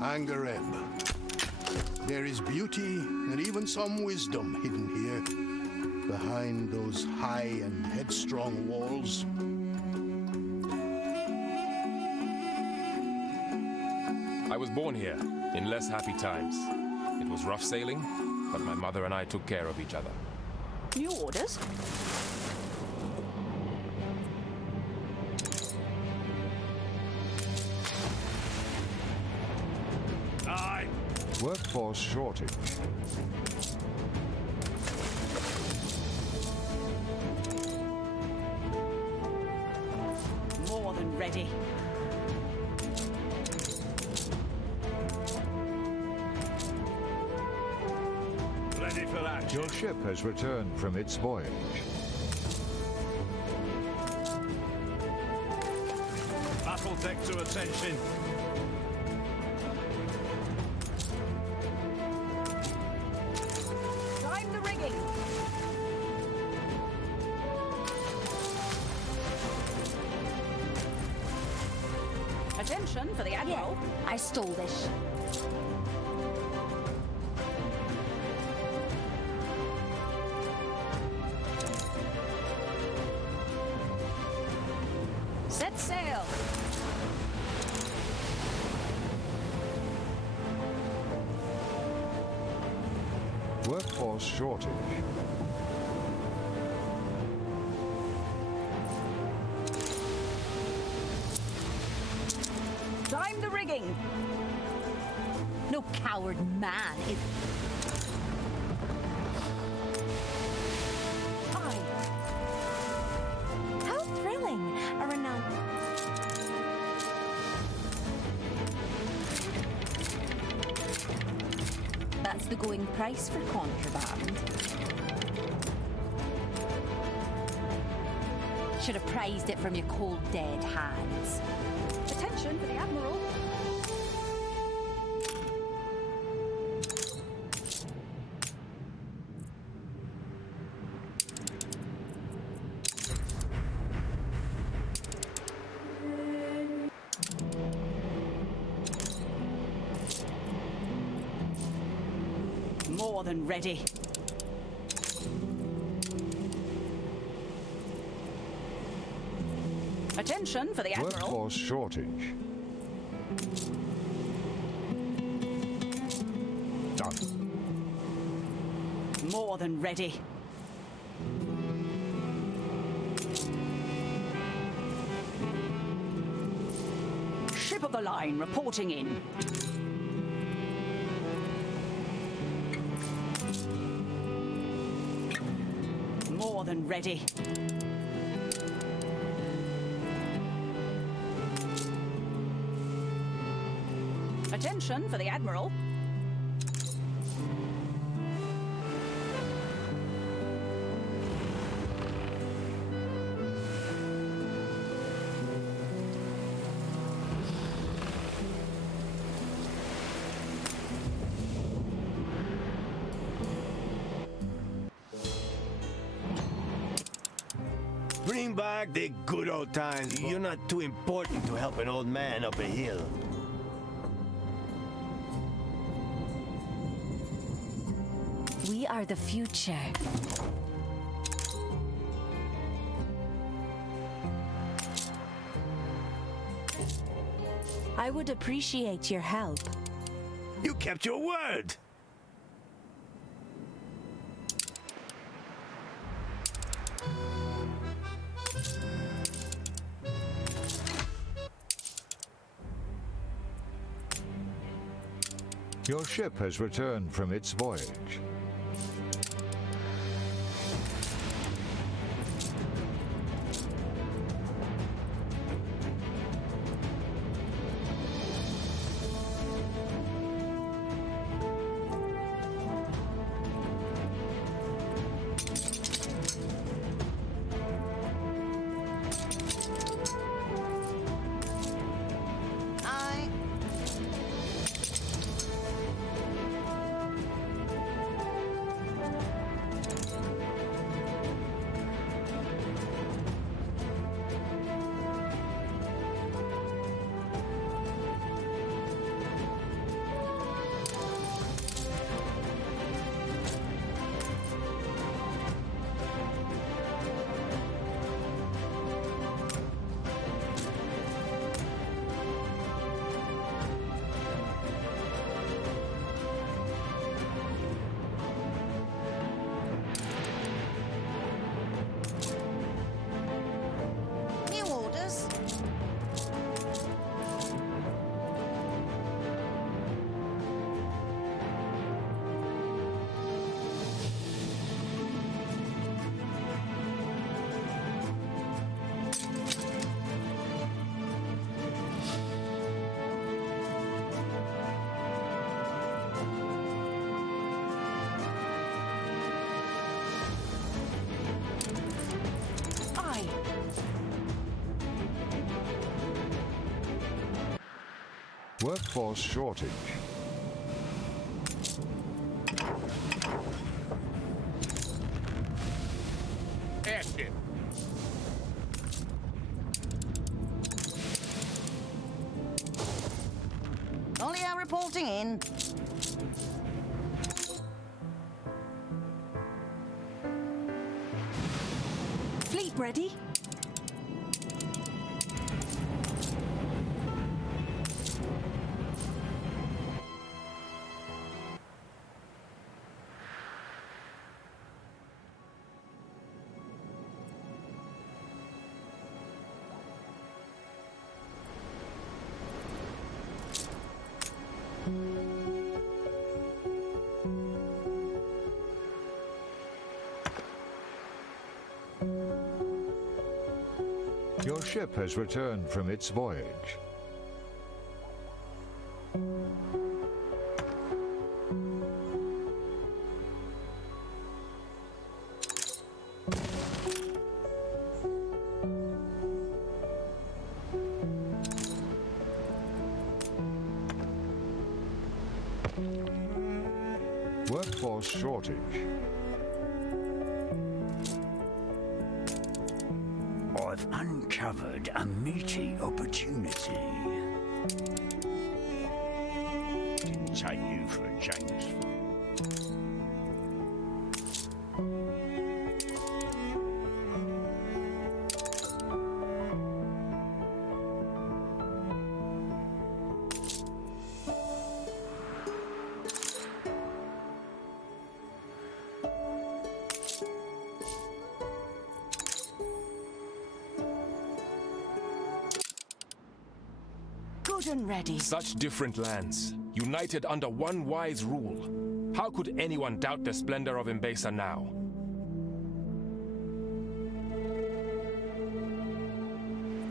Angareb. There is beauty and even some wisdom hidden here, behind those high and headstrong walls. I was born here, in less happy times. It was rough sailing, but my mother and I took care of each other. New orders? Aye. Workforce shortage. More than ready. Ready for action. Your ship has returned from its voyage. Battle deck to attention. Time the rigging. Attention for the Admiral. Yeah, I stole this. Set sail. Workforce shortage. king. No coward man is. Aye. How thrilling! A renowned. That's the going price for contraband. Should have prized it from your cold, dead hands. Attention for the Admiral. More than ready. Attention for the Admiral. Workforce shortage. Done. More than ready. Ship of the line reporting in. More than ready. Attention for the Admiral. Bring back the good old times. You're not too important to help an old man up a hill. We are the future. I would appreciate your help. You kept your word. Your ship has returned from its voyage. Workforce shortage. Airship. Only are reporting in. Fleet ready? Your ship has returned from its voyage. Workforce shortage. I've uncovered a meaty opportunity. Didn't take you for a James. Good and ready. Such different lands, united under one wise rule. How could anyone doubt the splendor of Embesa now?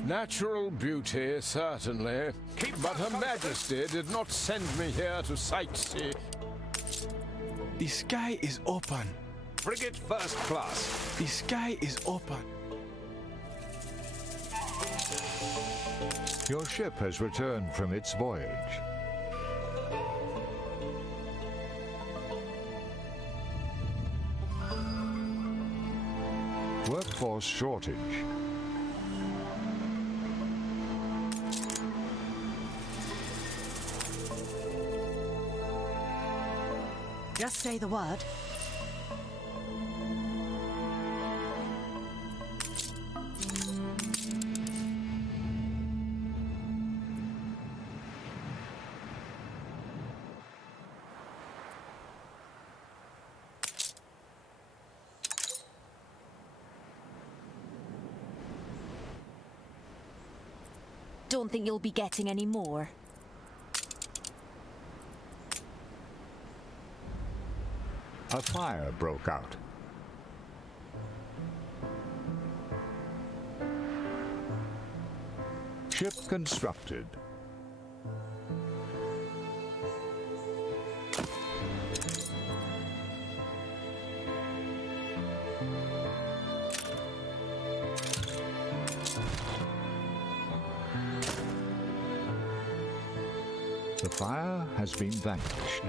Natural beauty, certainly. But Her Majesty did not send me here to sightsee. The sky is open. Frigate first class. The sky is open. Your ship has returned from its voyage. Workforce shortage. Just say the word. Don't think you'll be getting any more. A fire broke out. Ship constructed. The fire has been vanquished.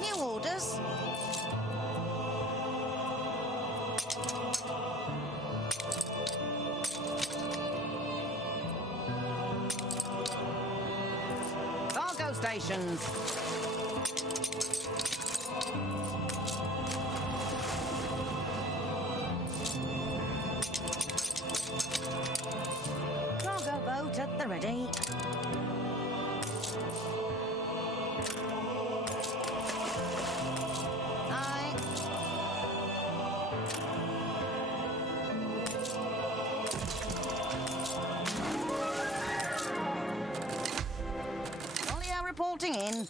New orders. Cargo stations. Cargo boat at the ready. Aye. Olio reporting in.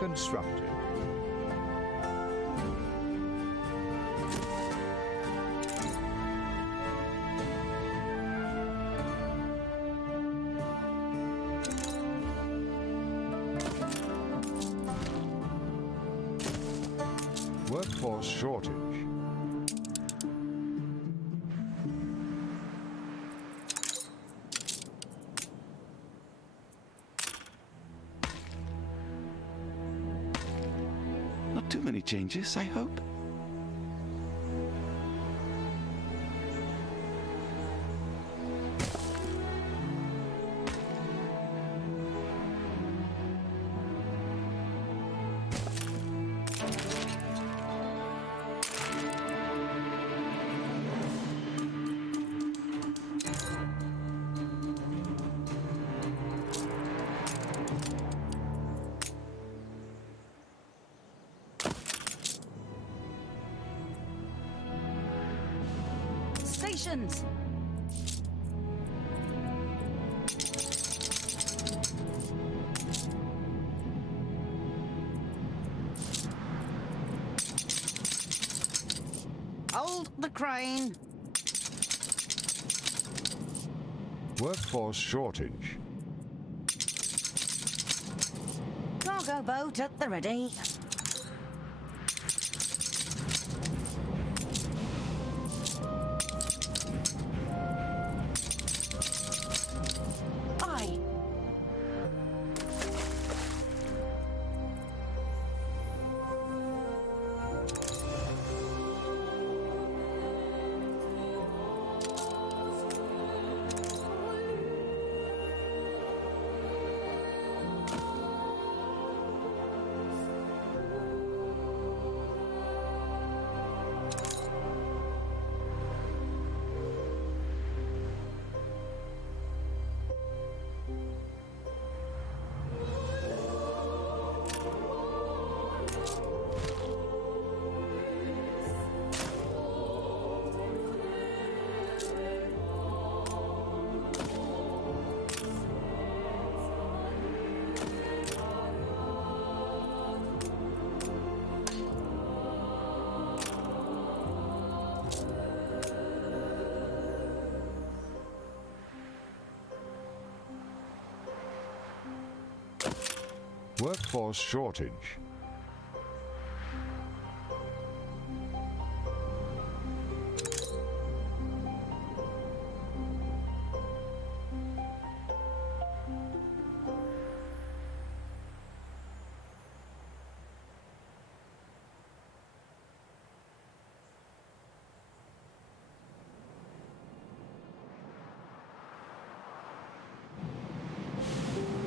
constructed. Workforce shortage. Not too many changes, I hope. Stations! Hold the crane! Workforce shortage. Cargo boat at the ready. Aye. Workforce shortage.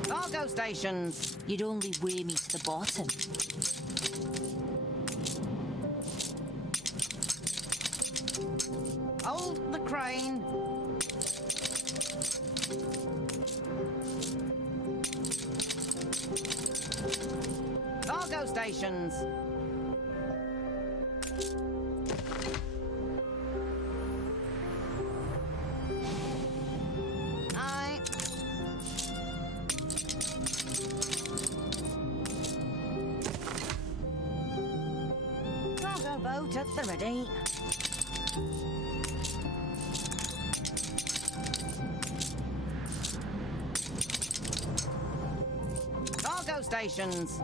Cargo stations! You'd only weigh me to the bottom. Hold the crane! Cargo stations! Aye. Cargo boat at the ready. Cargo stations.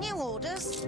New orders.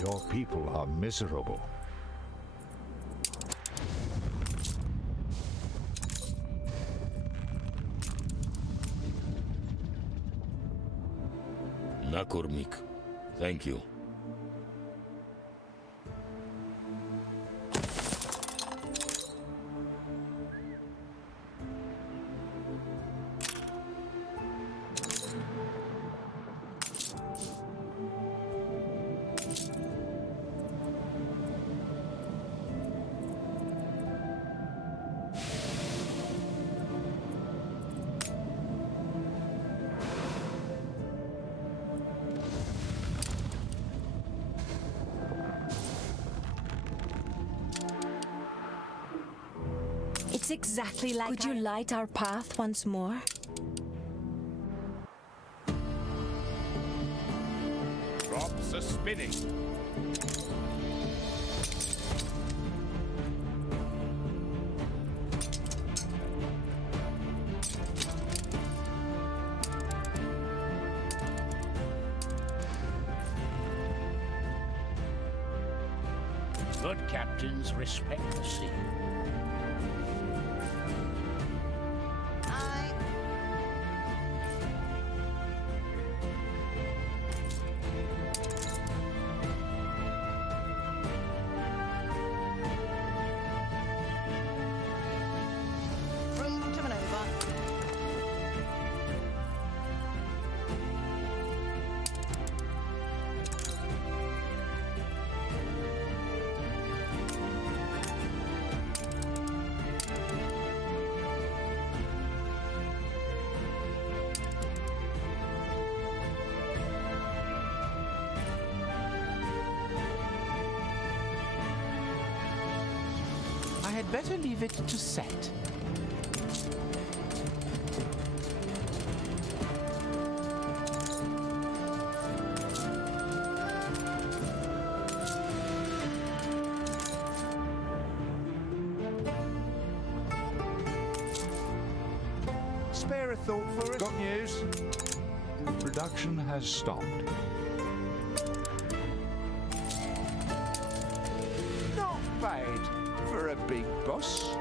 Your people are miserable. Nakormik. Thank you. It's exactly like. Could you light our path once more? Drops are spinning. Good captains respect the sea. I had better leave it to set. Spare a thought for us. Got news? Production has stopped. Not bad for a big boss.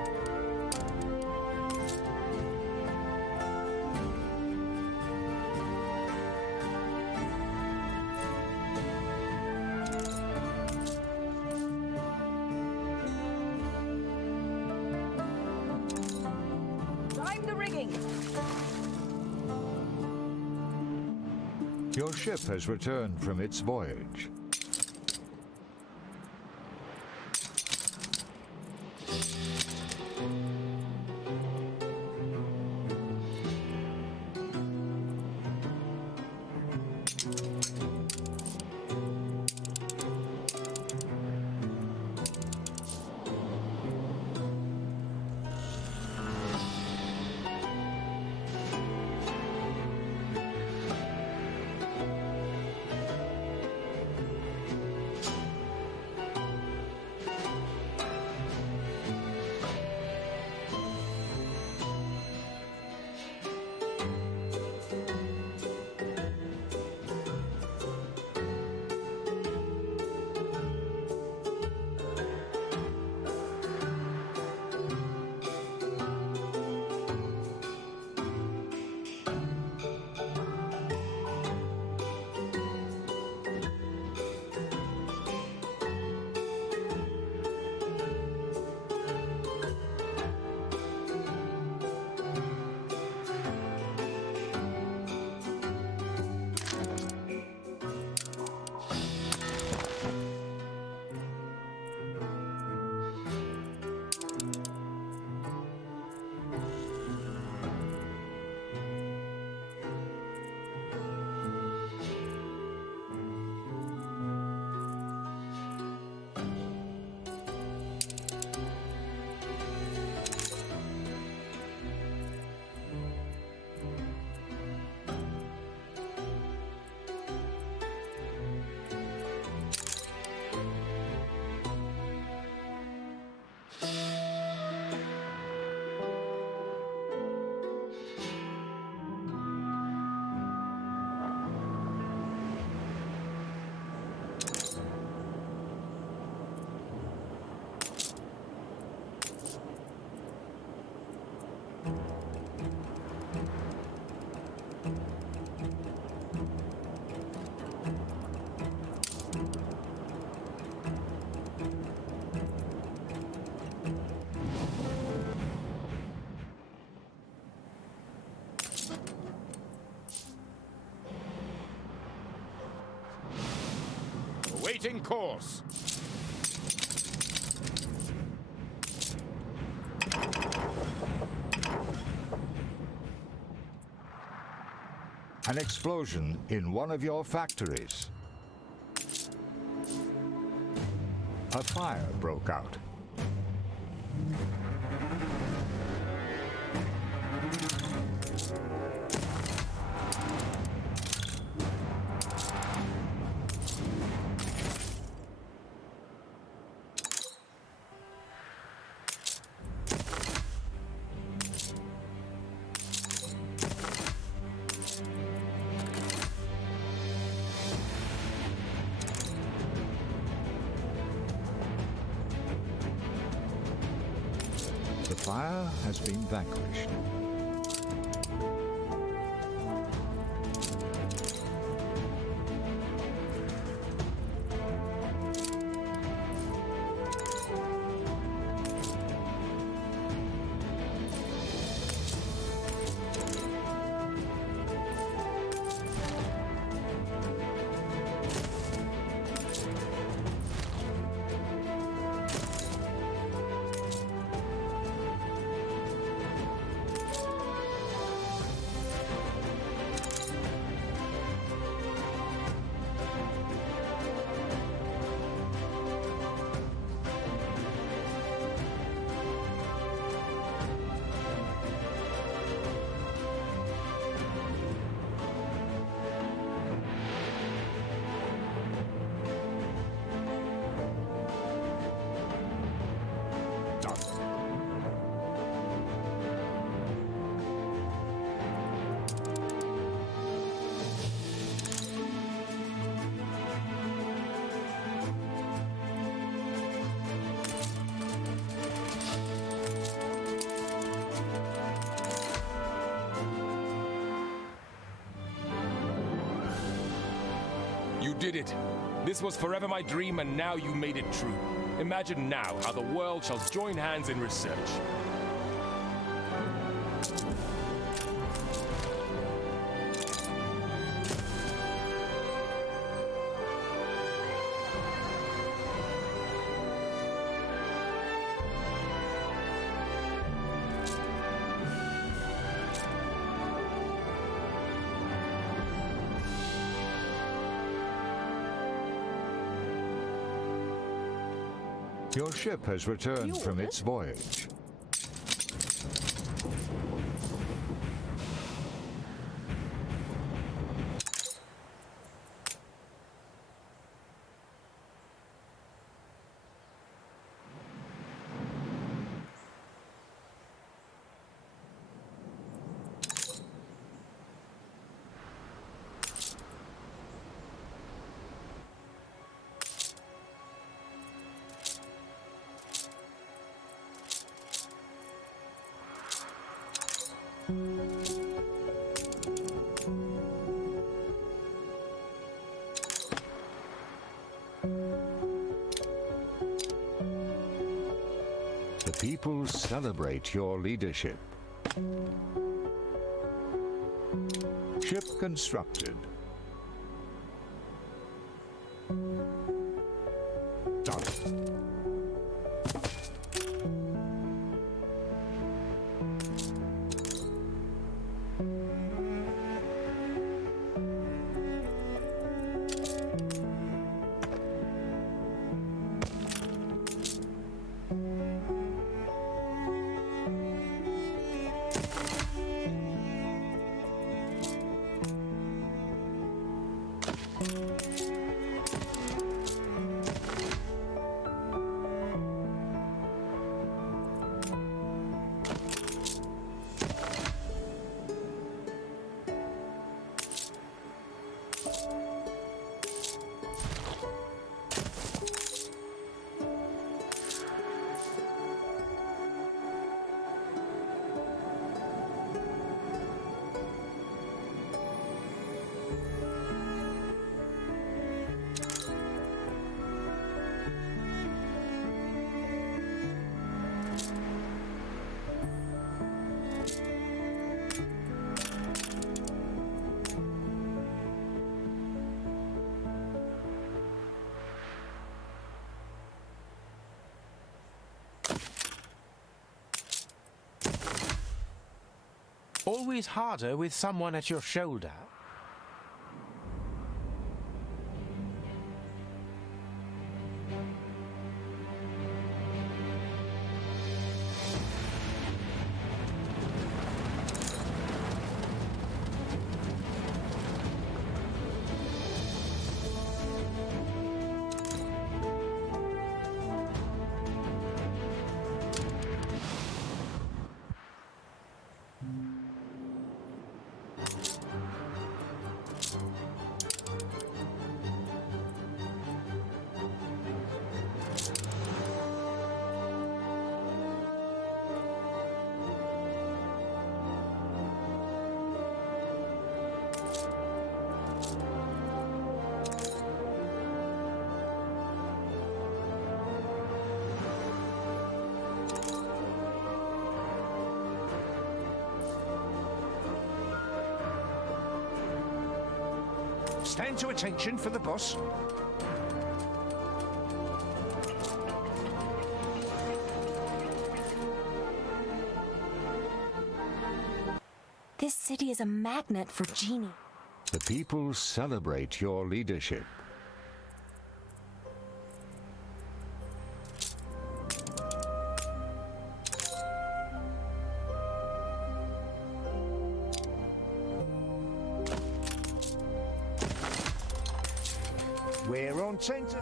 Time the rigging. Your ship has returned from its voyage. Initiating course. An explosion in one of your factories. A fire broke out. The fire has been vanquished. You did it. This was forever my dream, and now you made it true. Imagine now how the world shall join hands in research. Your ship has returned from its voyage. The people celebrate your leadership. Ship constructed. Done. Always harder with someone at your shoulder. Stand to attention for the boss. This city is a magnet for genie. The people celebrate your leadership. We're on center.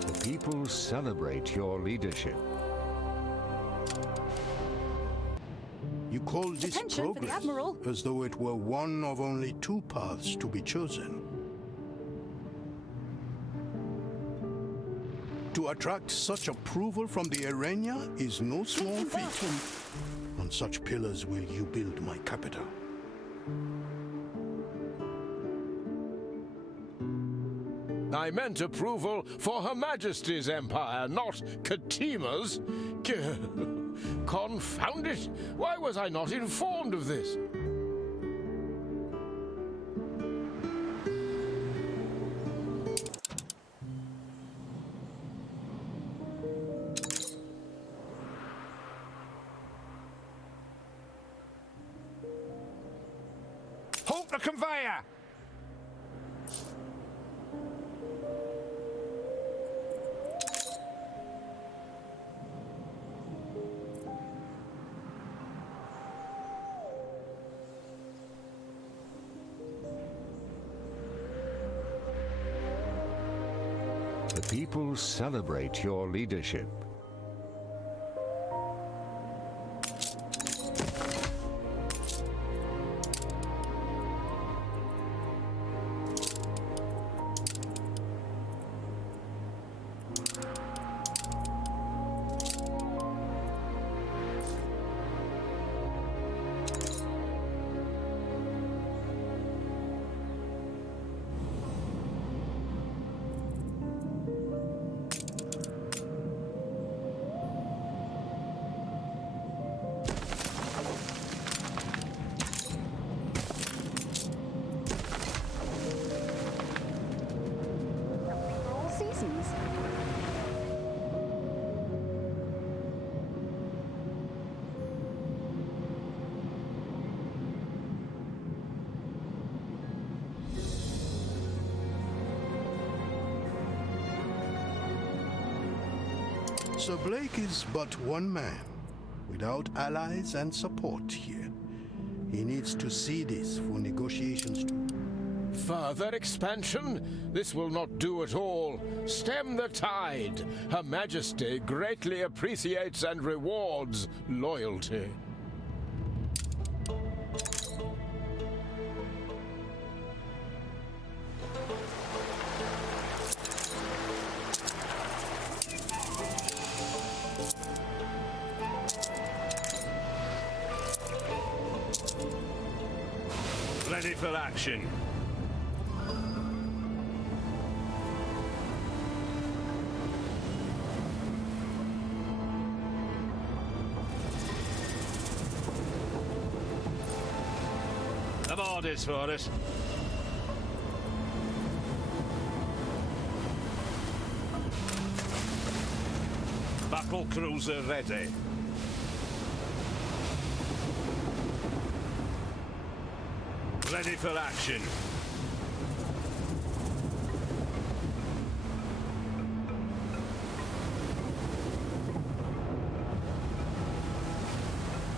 The people celebrate your leadership. You call this Attention for the progress, Admiral. as though it were one of only two paths to be chosen. To attract such approval from the Arena is no small feat. On such pillars will you build my capital. I meant approval for Her Majesty's empire, not Katima's. Confound it! Why was I not informed of this? Halt the conveyor! The people celebrate your leadership. Sir Blake is but one man, without allies and support here. He needs to see this for negotiations too. Further expansion? This will not do at all. Stem the tide. Her Majesty greatly appreciates and rewards loyalty. Ready for action. Have orders for us. Battle cruiser ready. Ready for action.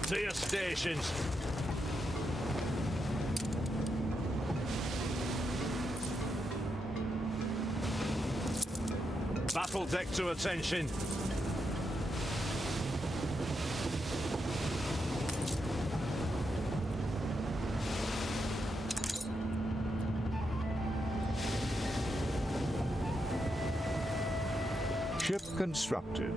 To your stations. Battle deck to attention. Ship constructed.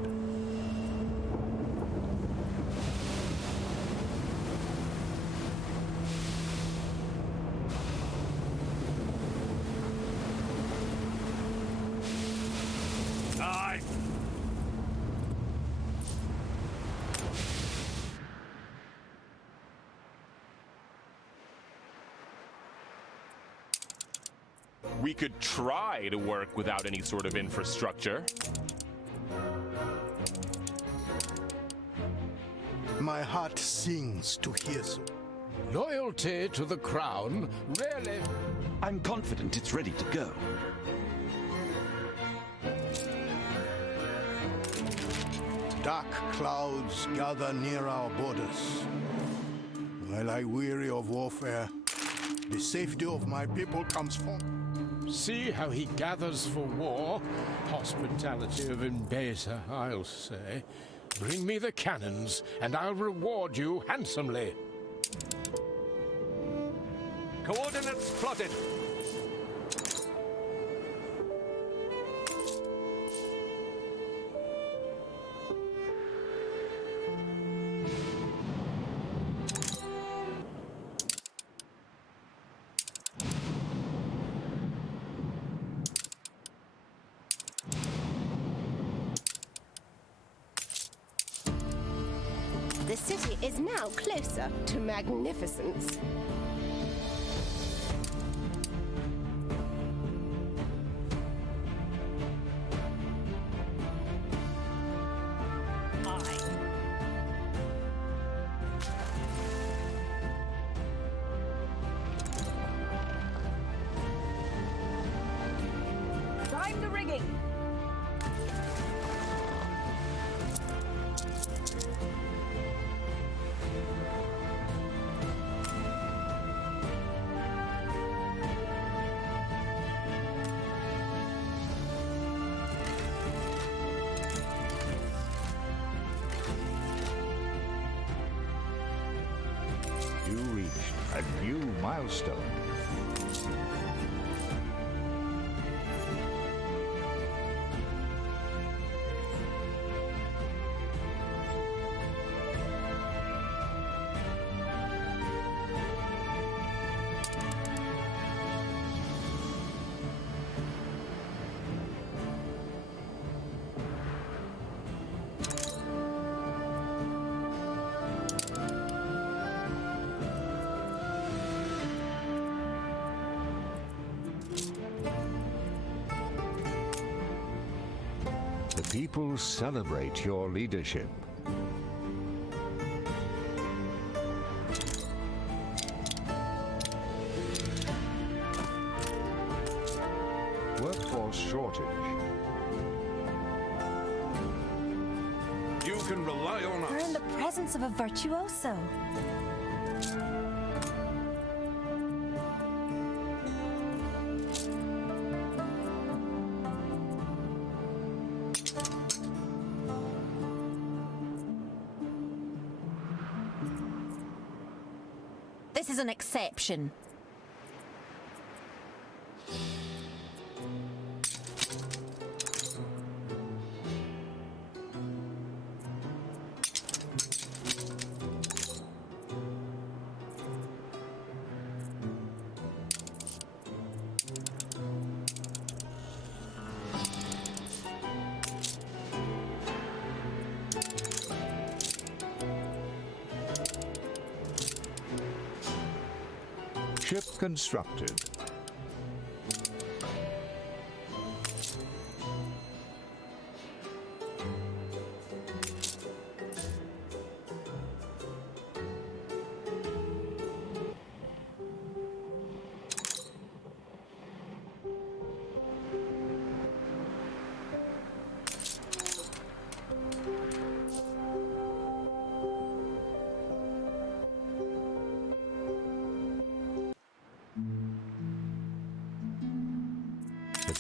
Aye. We could try to work without any sort of infrastructure. My heart sings to hear so. Loyalty to the crown, really? I'm confident it's ready to go. Dark clouds gather near our borders. While I weary of warfare, the safety of my people comes forth. See how he gathers for war. Hospitality of Inbeza, I'll say. Bring me the cannons, and I'll reward you handsomely. Coordinates plotted. The city is now closer to magnificence. Time the rigging. You reached a new milestone. The people celebrate your leadership. Workforce shortage. You can rely on us. We're in the presence of a virtuoso. This is an exception. Ship constructed.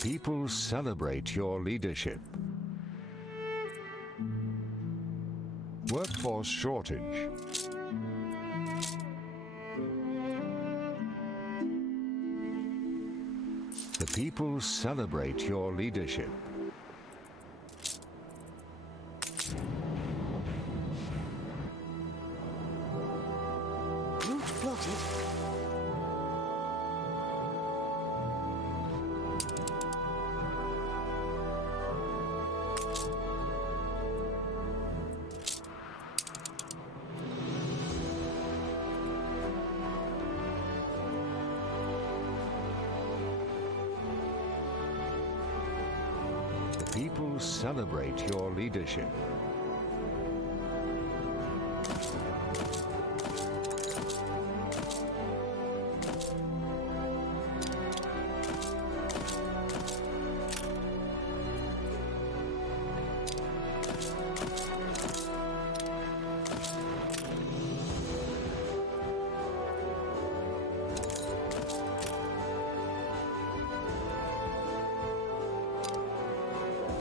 people celebrate your leadership. Workforce shortage. The people celebrate your leadership. Route plotted. The people celebrate your leadership.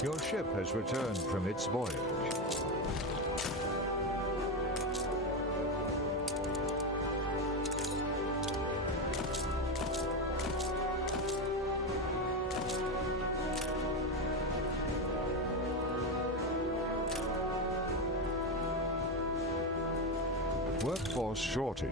Your ship has returned from its voyage. Workforce shortage.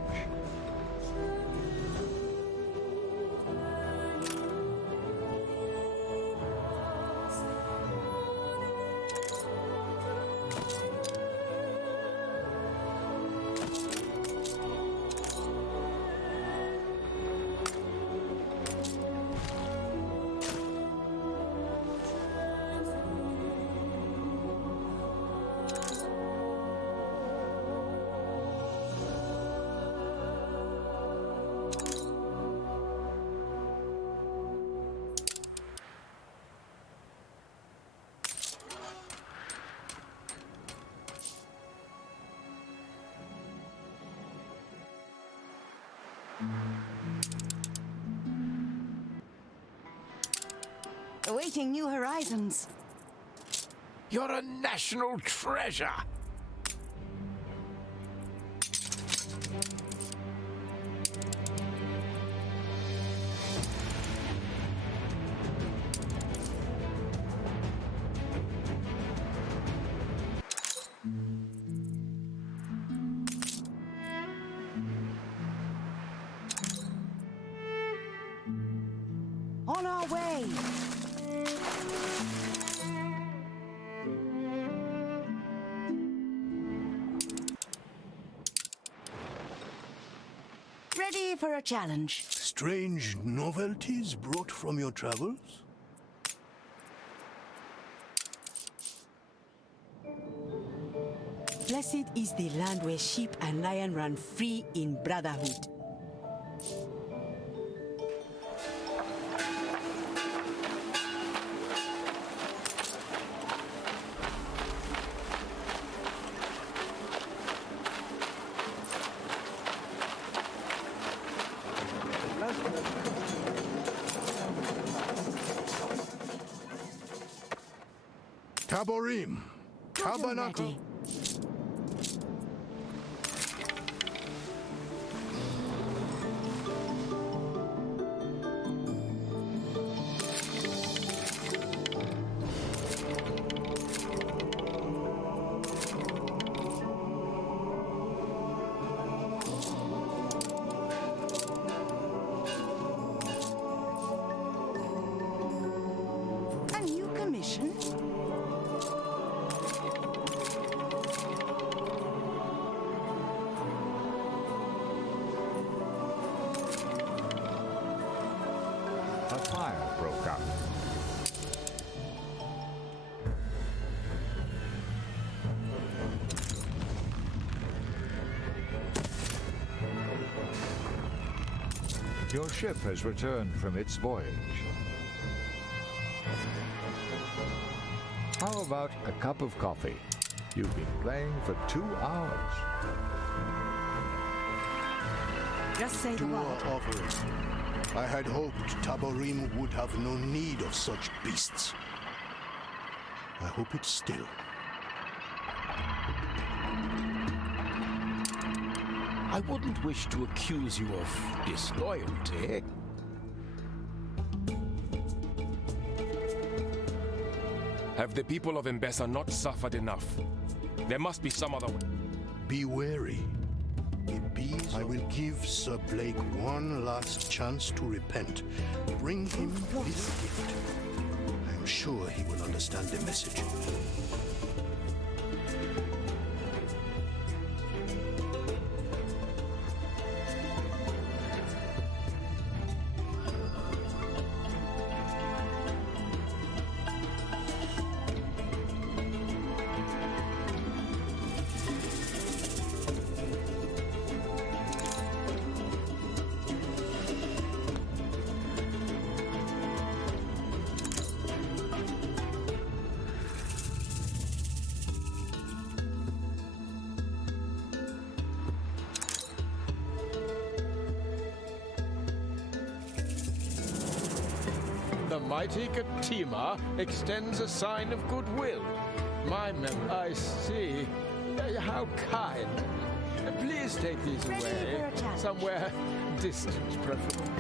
Awaiting new horizons. You're a national treasure. On our way. Ready for a challenge. Strange novelties brought from your travels? Blessed is the land where sheep and lion run free in brotherhood. Taborim. Tabernacle. A new commission? A fire broke out. Your ship has returned from its voyage. How about a cup of coffee? You've been playing for 2 hours. Just say the To word. our offering. I had hoped Taborim would have no need of such beasts. I hope it's still. I wouldn't wish to accuse you of disloyalty. Have the people of Mbessa not suffered enough? There must be some other way. Be wary. I will give Sir Blake one last chance to repent. Bring him this gift. I am sure he will understand the message. The mighty Katima extends a sign of goodwill. I see. How kind. Please take these away. Somewhere distant, preferably.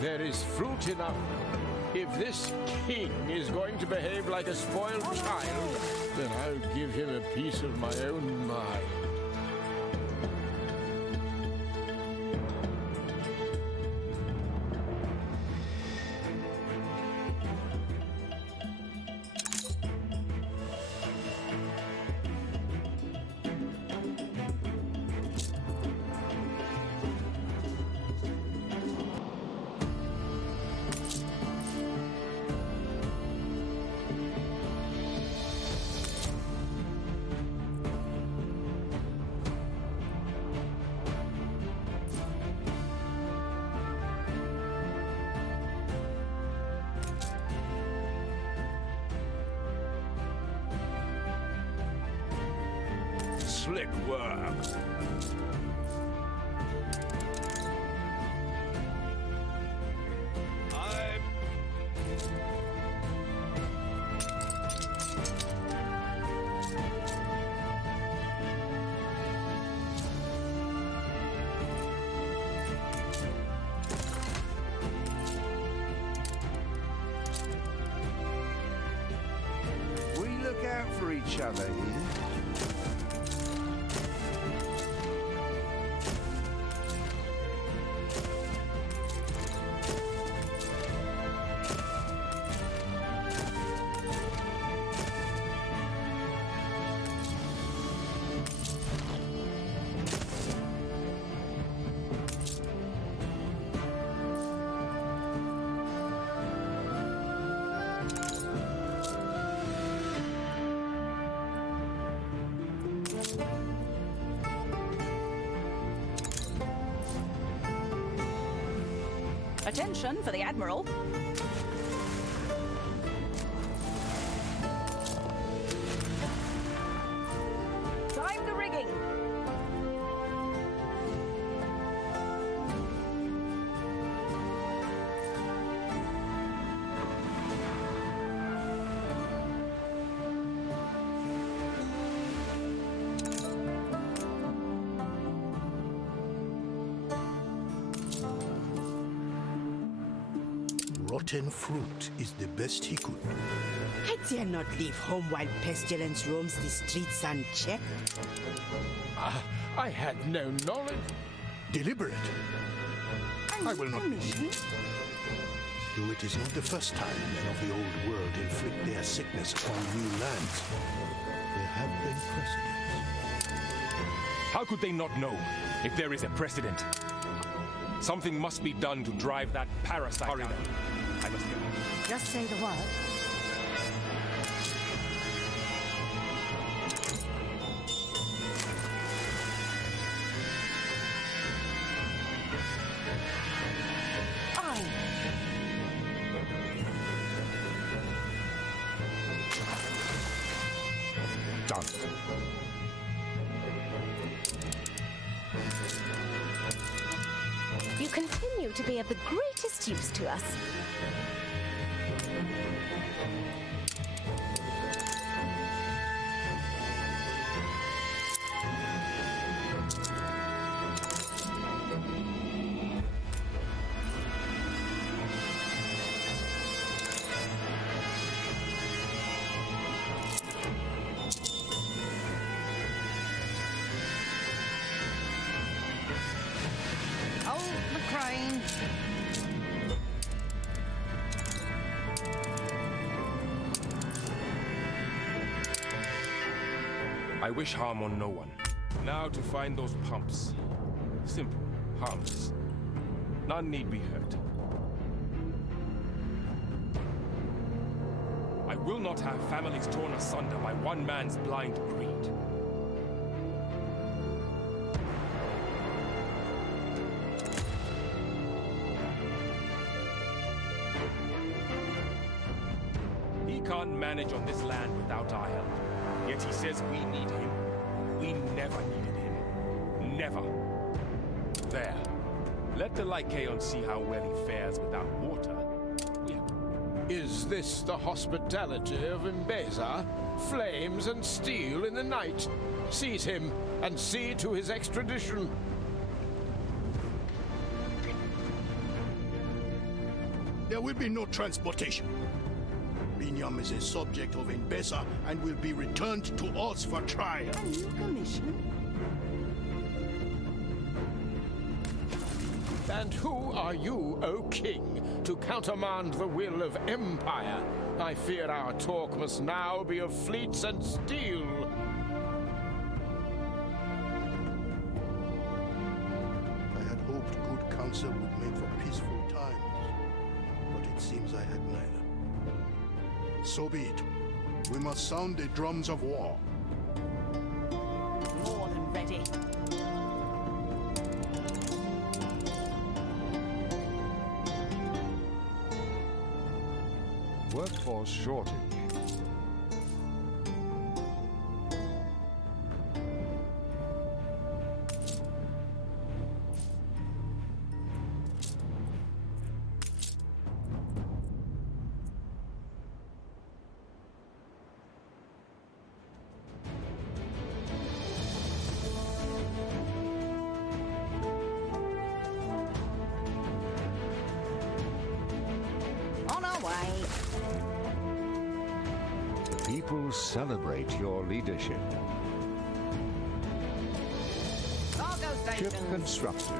There is fruit enough. If this king is going to behave like a spoiled child, then I'll give him a piece of my own mind. Slick work. We look out for each other here. Attention for the Admiral. Time the rigging. Rotten fruit is the best he could. I dare not leave home while pestilence roams the streets unchecked. I had no knowledge. Deliberate. I will not believe. Though it is not the first time men of the old world inflict their sickness upon new lands. There have been precedents. How could they not know if there is a precedent? Something must be done to drive that parasite out. I must go. Just say the word. Done. You continue prove to be of the greatest use to us. Hold the crane. I wish harm on no one. Now to find those pumps. Simple, harmless. None need be hurt. I will not have families torn asunder by one man's blind greed. He can't manage on this land without our help. Yet he says we need him. We never needed him. Never. There. Let the Lycaon see how well he fares without water. Is this the hospitality of Mbeza? Flames and steel in the night. Seize him and see to his extradition. There will be no transportation. Binyam is a subject of Mbeza and will be returned to us for trial. A new commission? And who are you, O king, to countermand the will of empire? I fear our talk must now be of fleets and steel. I had hoped good counsel would make for peaceful times, but it seems I had neither. So be it. We must sound the drums of war. More than ready. Workforce shortage. On our way. People celebrate your leadership. Cargo Ship stations. constructed.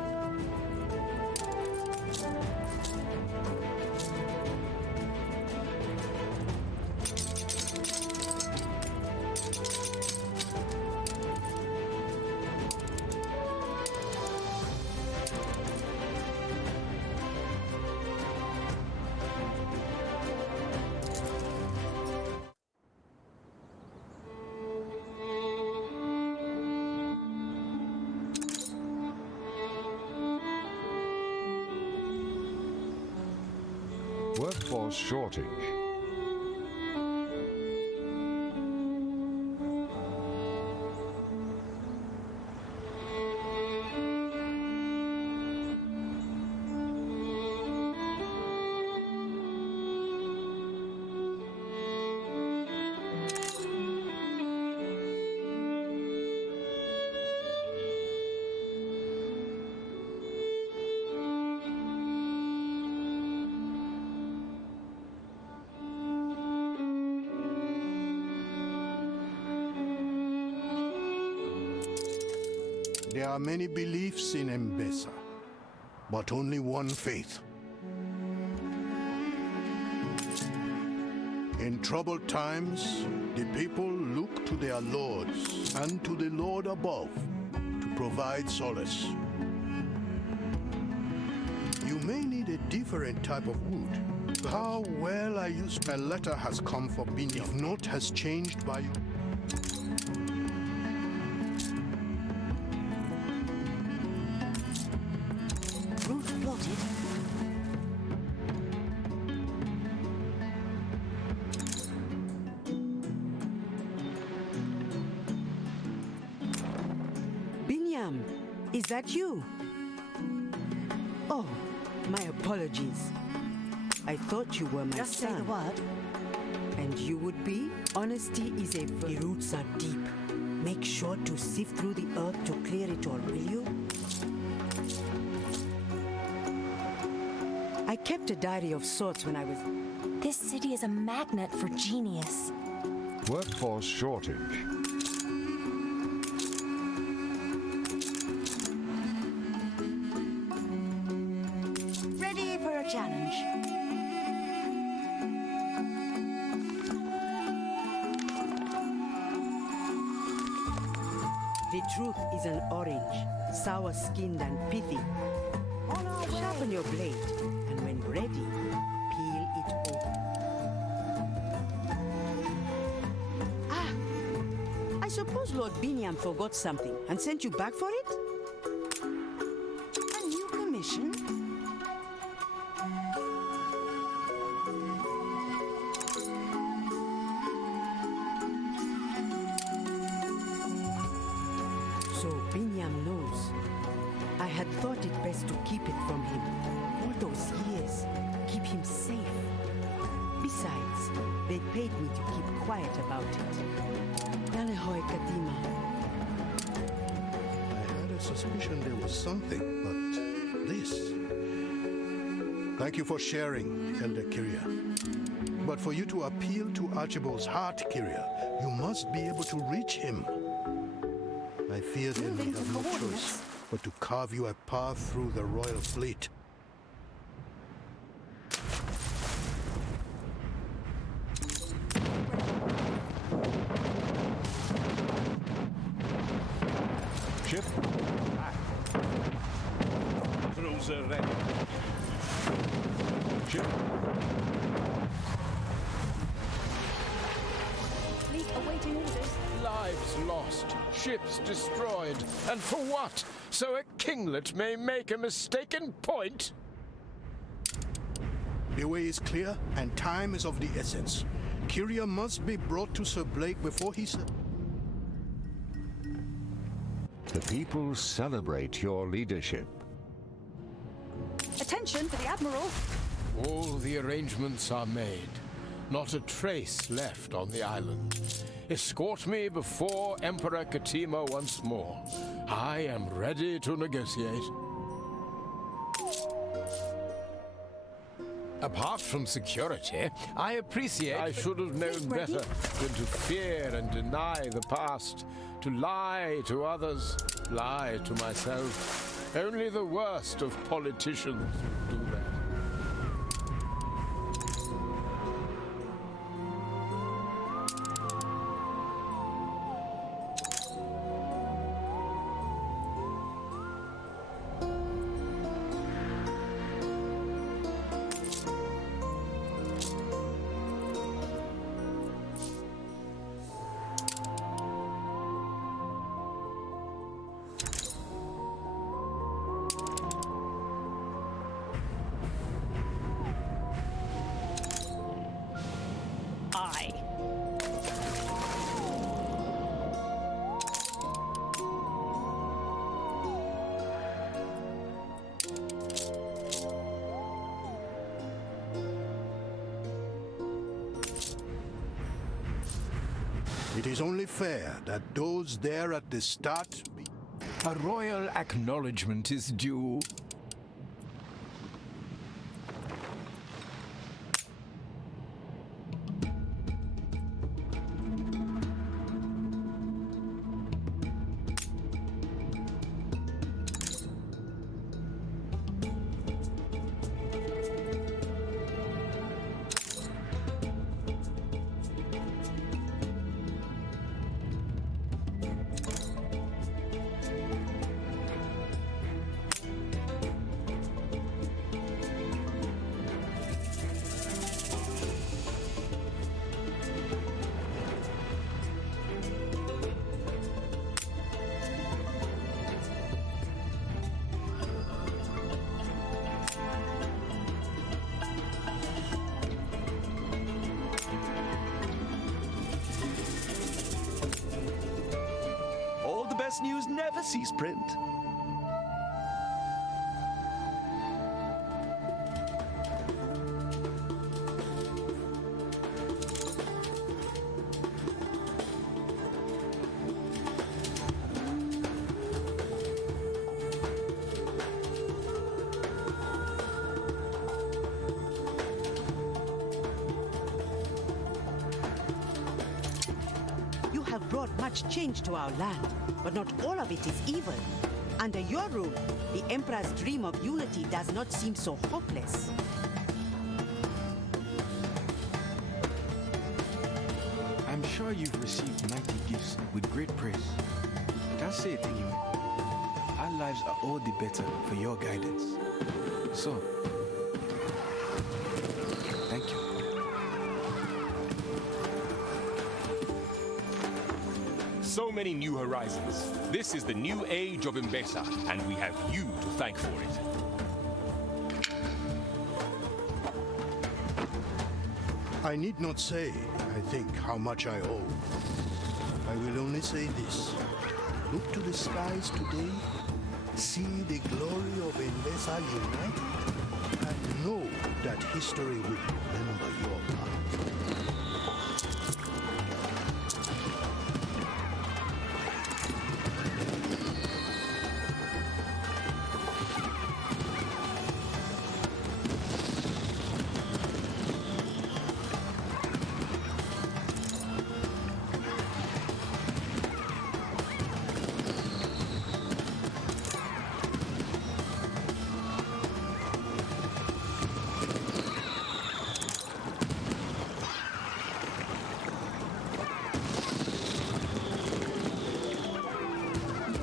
Workforce shortage. There are many beliefs in Mbesa, but only one faith. In troubled times, the people look to their lords and to the Lord above to provide solace. You may need a different type of wood. How well I used a letter has come for Binyam. If naught has changed by you. Route plotted. Binyam, is that you? Oh, My apologies. I thought you were my Just son. say the word. And you would be? Honesty is a virtue. The roots are deep. Make sure to sift through the earth to clear it all, will you? I kept a diary of sorts when I was... This city is a magnet for genius. Workforce shortage. Ready for a challenge. The truth is an orange, sour-skinned and pithy. Sharpen your blade, and when ready, peel it open. Ah! I suppose Lord Biniam forgot something and sent you back for it? A new commission? So Biniam knows. I had thought it best to keep it from him. All those years, keep him safe. Besides, they paid me to keep quiet about it. Yalehoy Kadima. I had a suspicion there was something, but this... Thank you for sharing, Elder Kyria. But for you to appeal to Archibald's heart, Kyria, you must be able to reach him. I fear then we have no choice but to carve you a path through the royal fleet. Ship. Cruiser ready. Ship. Fleet awaiting orders. Lives lost, ships destroyed, and for what? So a kinglet may make a mistaken point? The way is clear, and time is of the essence. Kyria must be brought to Sir Blake before he... The people celebrate your leadership. Attention to the Admiral. All the arrangements are made. Not a trace left on the island. Escort me before Emperor Katima once more. I am ready to negotiate. Apart from security, I appreciate... I should have known better than to fear and deny the past, to lie to others, lie to myself. Only the worst of politicians do that. It is only fair that those there at the start be... A royal acknowledgement is due. Best news never sees print. brought much change to our land, but not all of it is evil. Under your rule, the Emperor's dream of unity does not seem so hopeless. I'm sure you've received mighty gifts with great praise. But I'll say it anyway. Our lives are all the better for your guidance. So, thank you. So many new horizons. This is the new age of Mbesa, and we have you to thank for it. I need not say, I think, how much I owe. I will only say this. Look to the skies today, see the glory of Mbesa unite, and know that history will remember your part.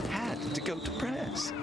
Had to go to press.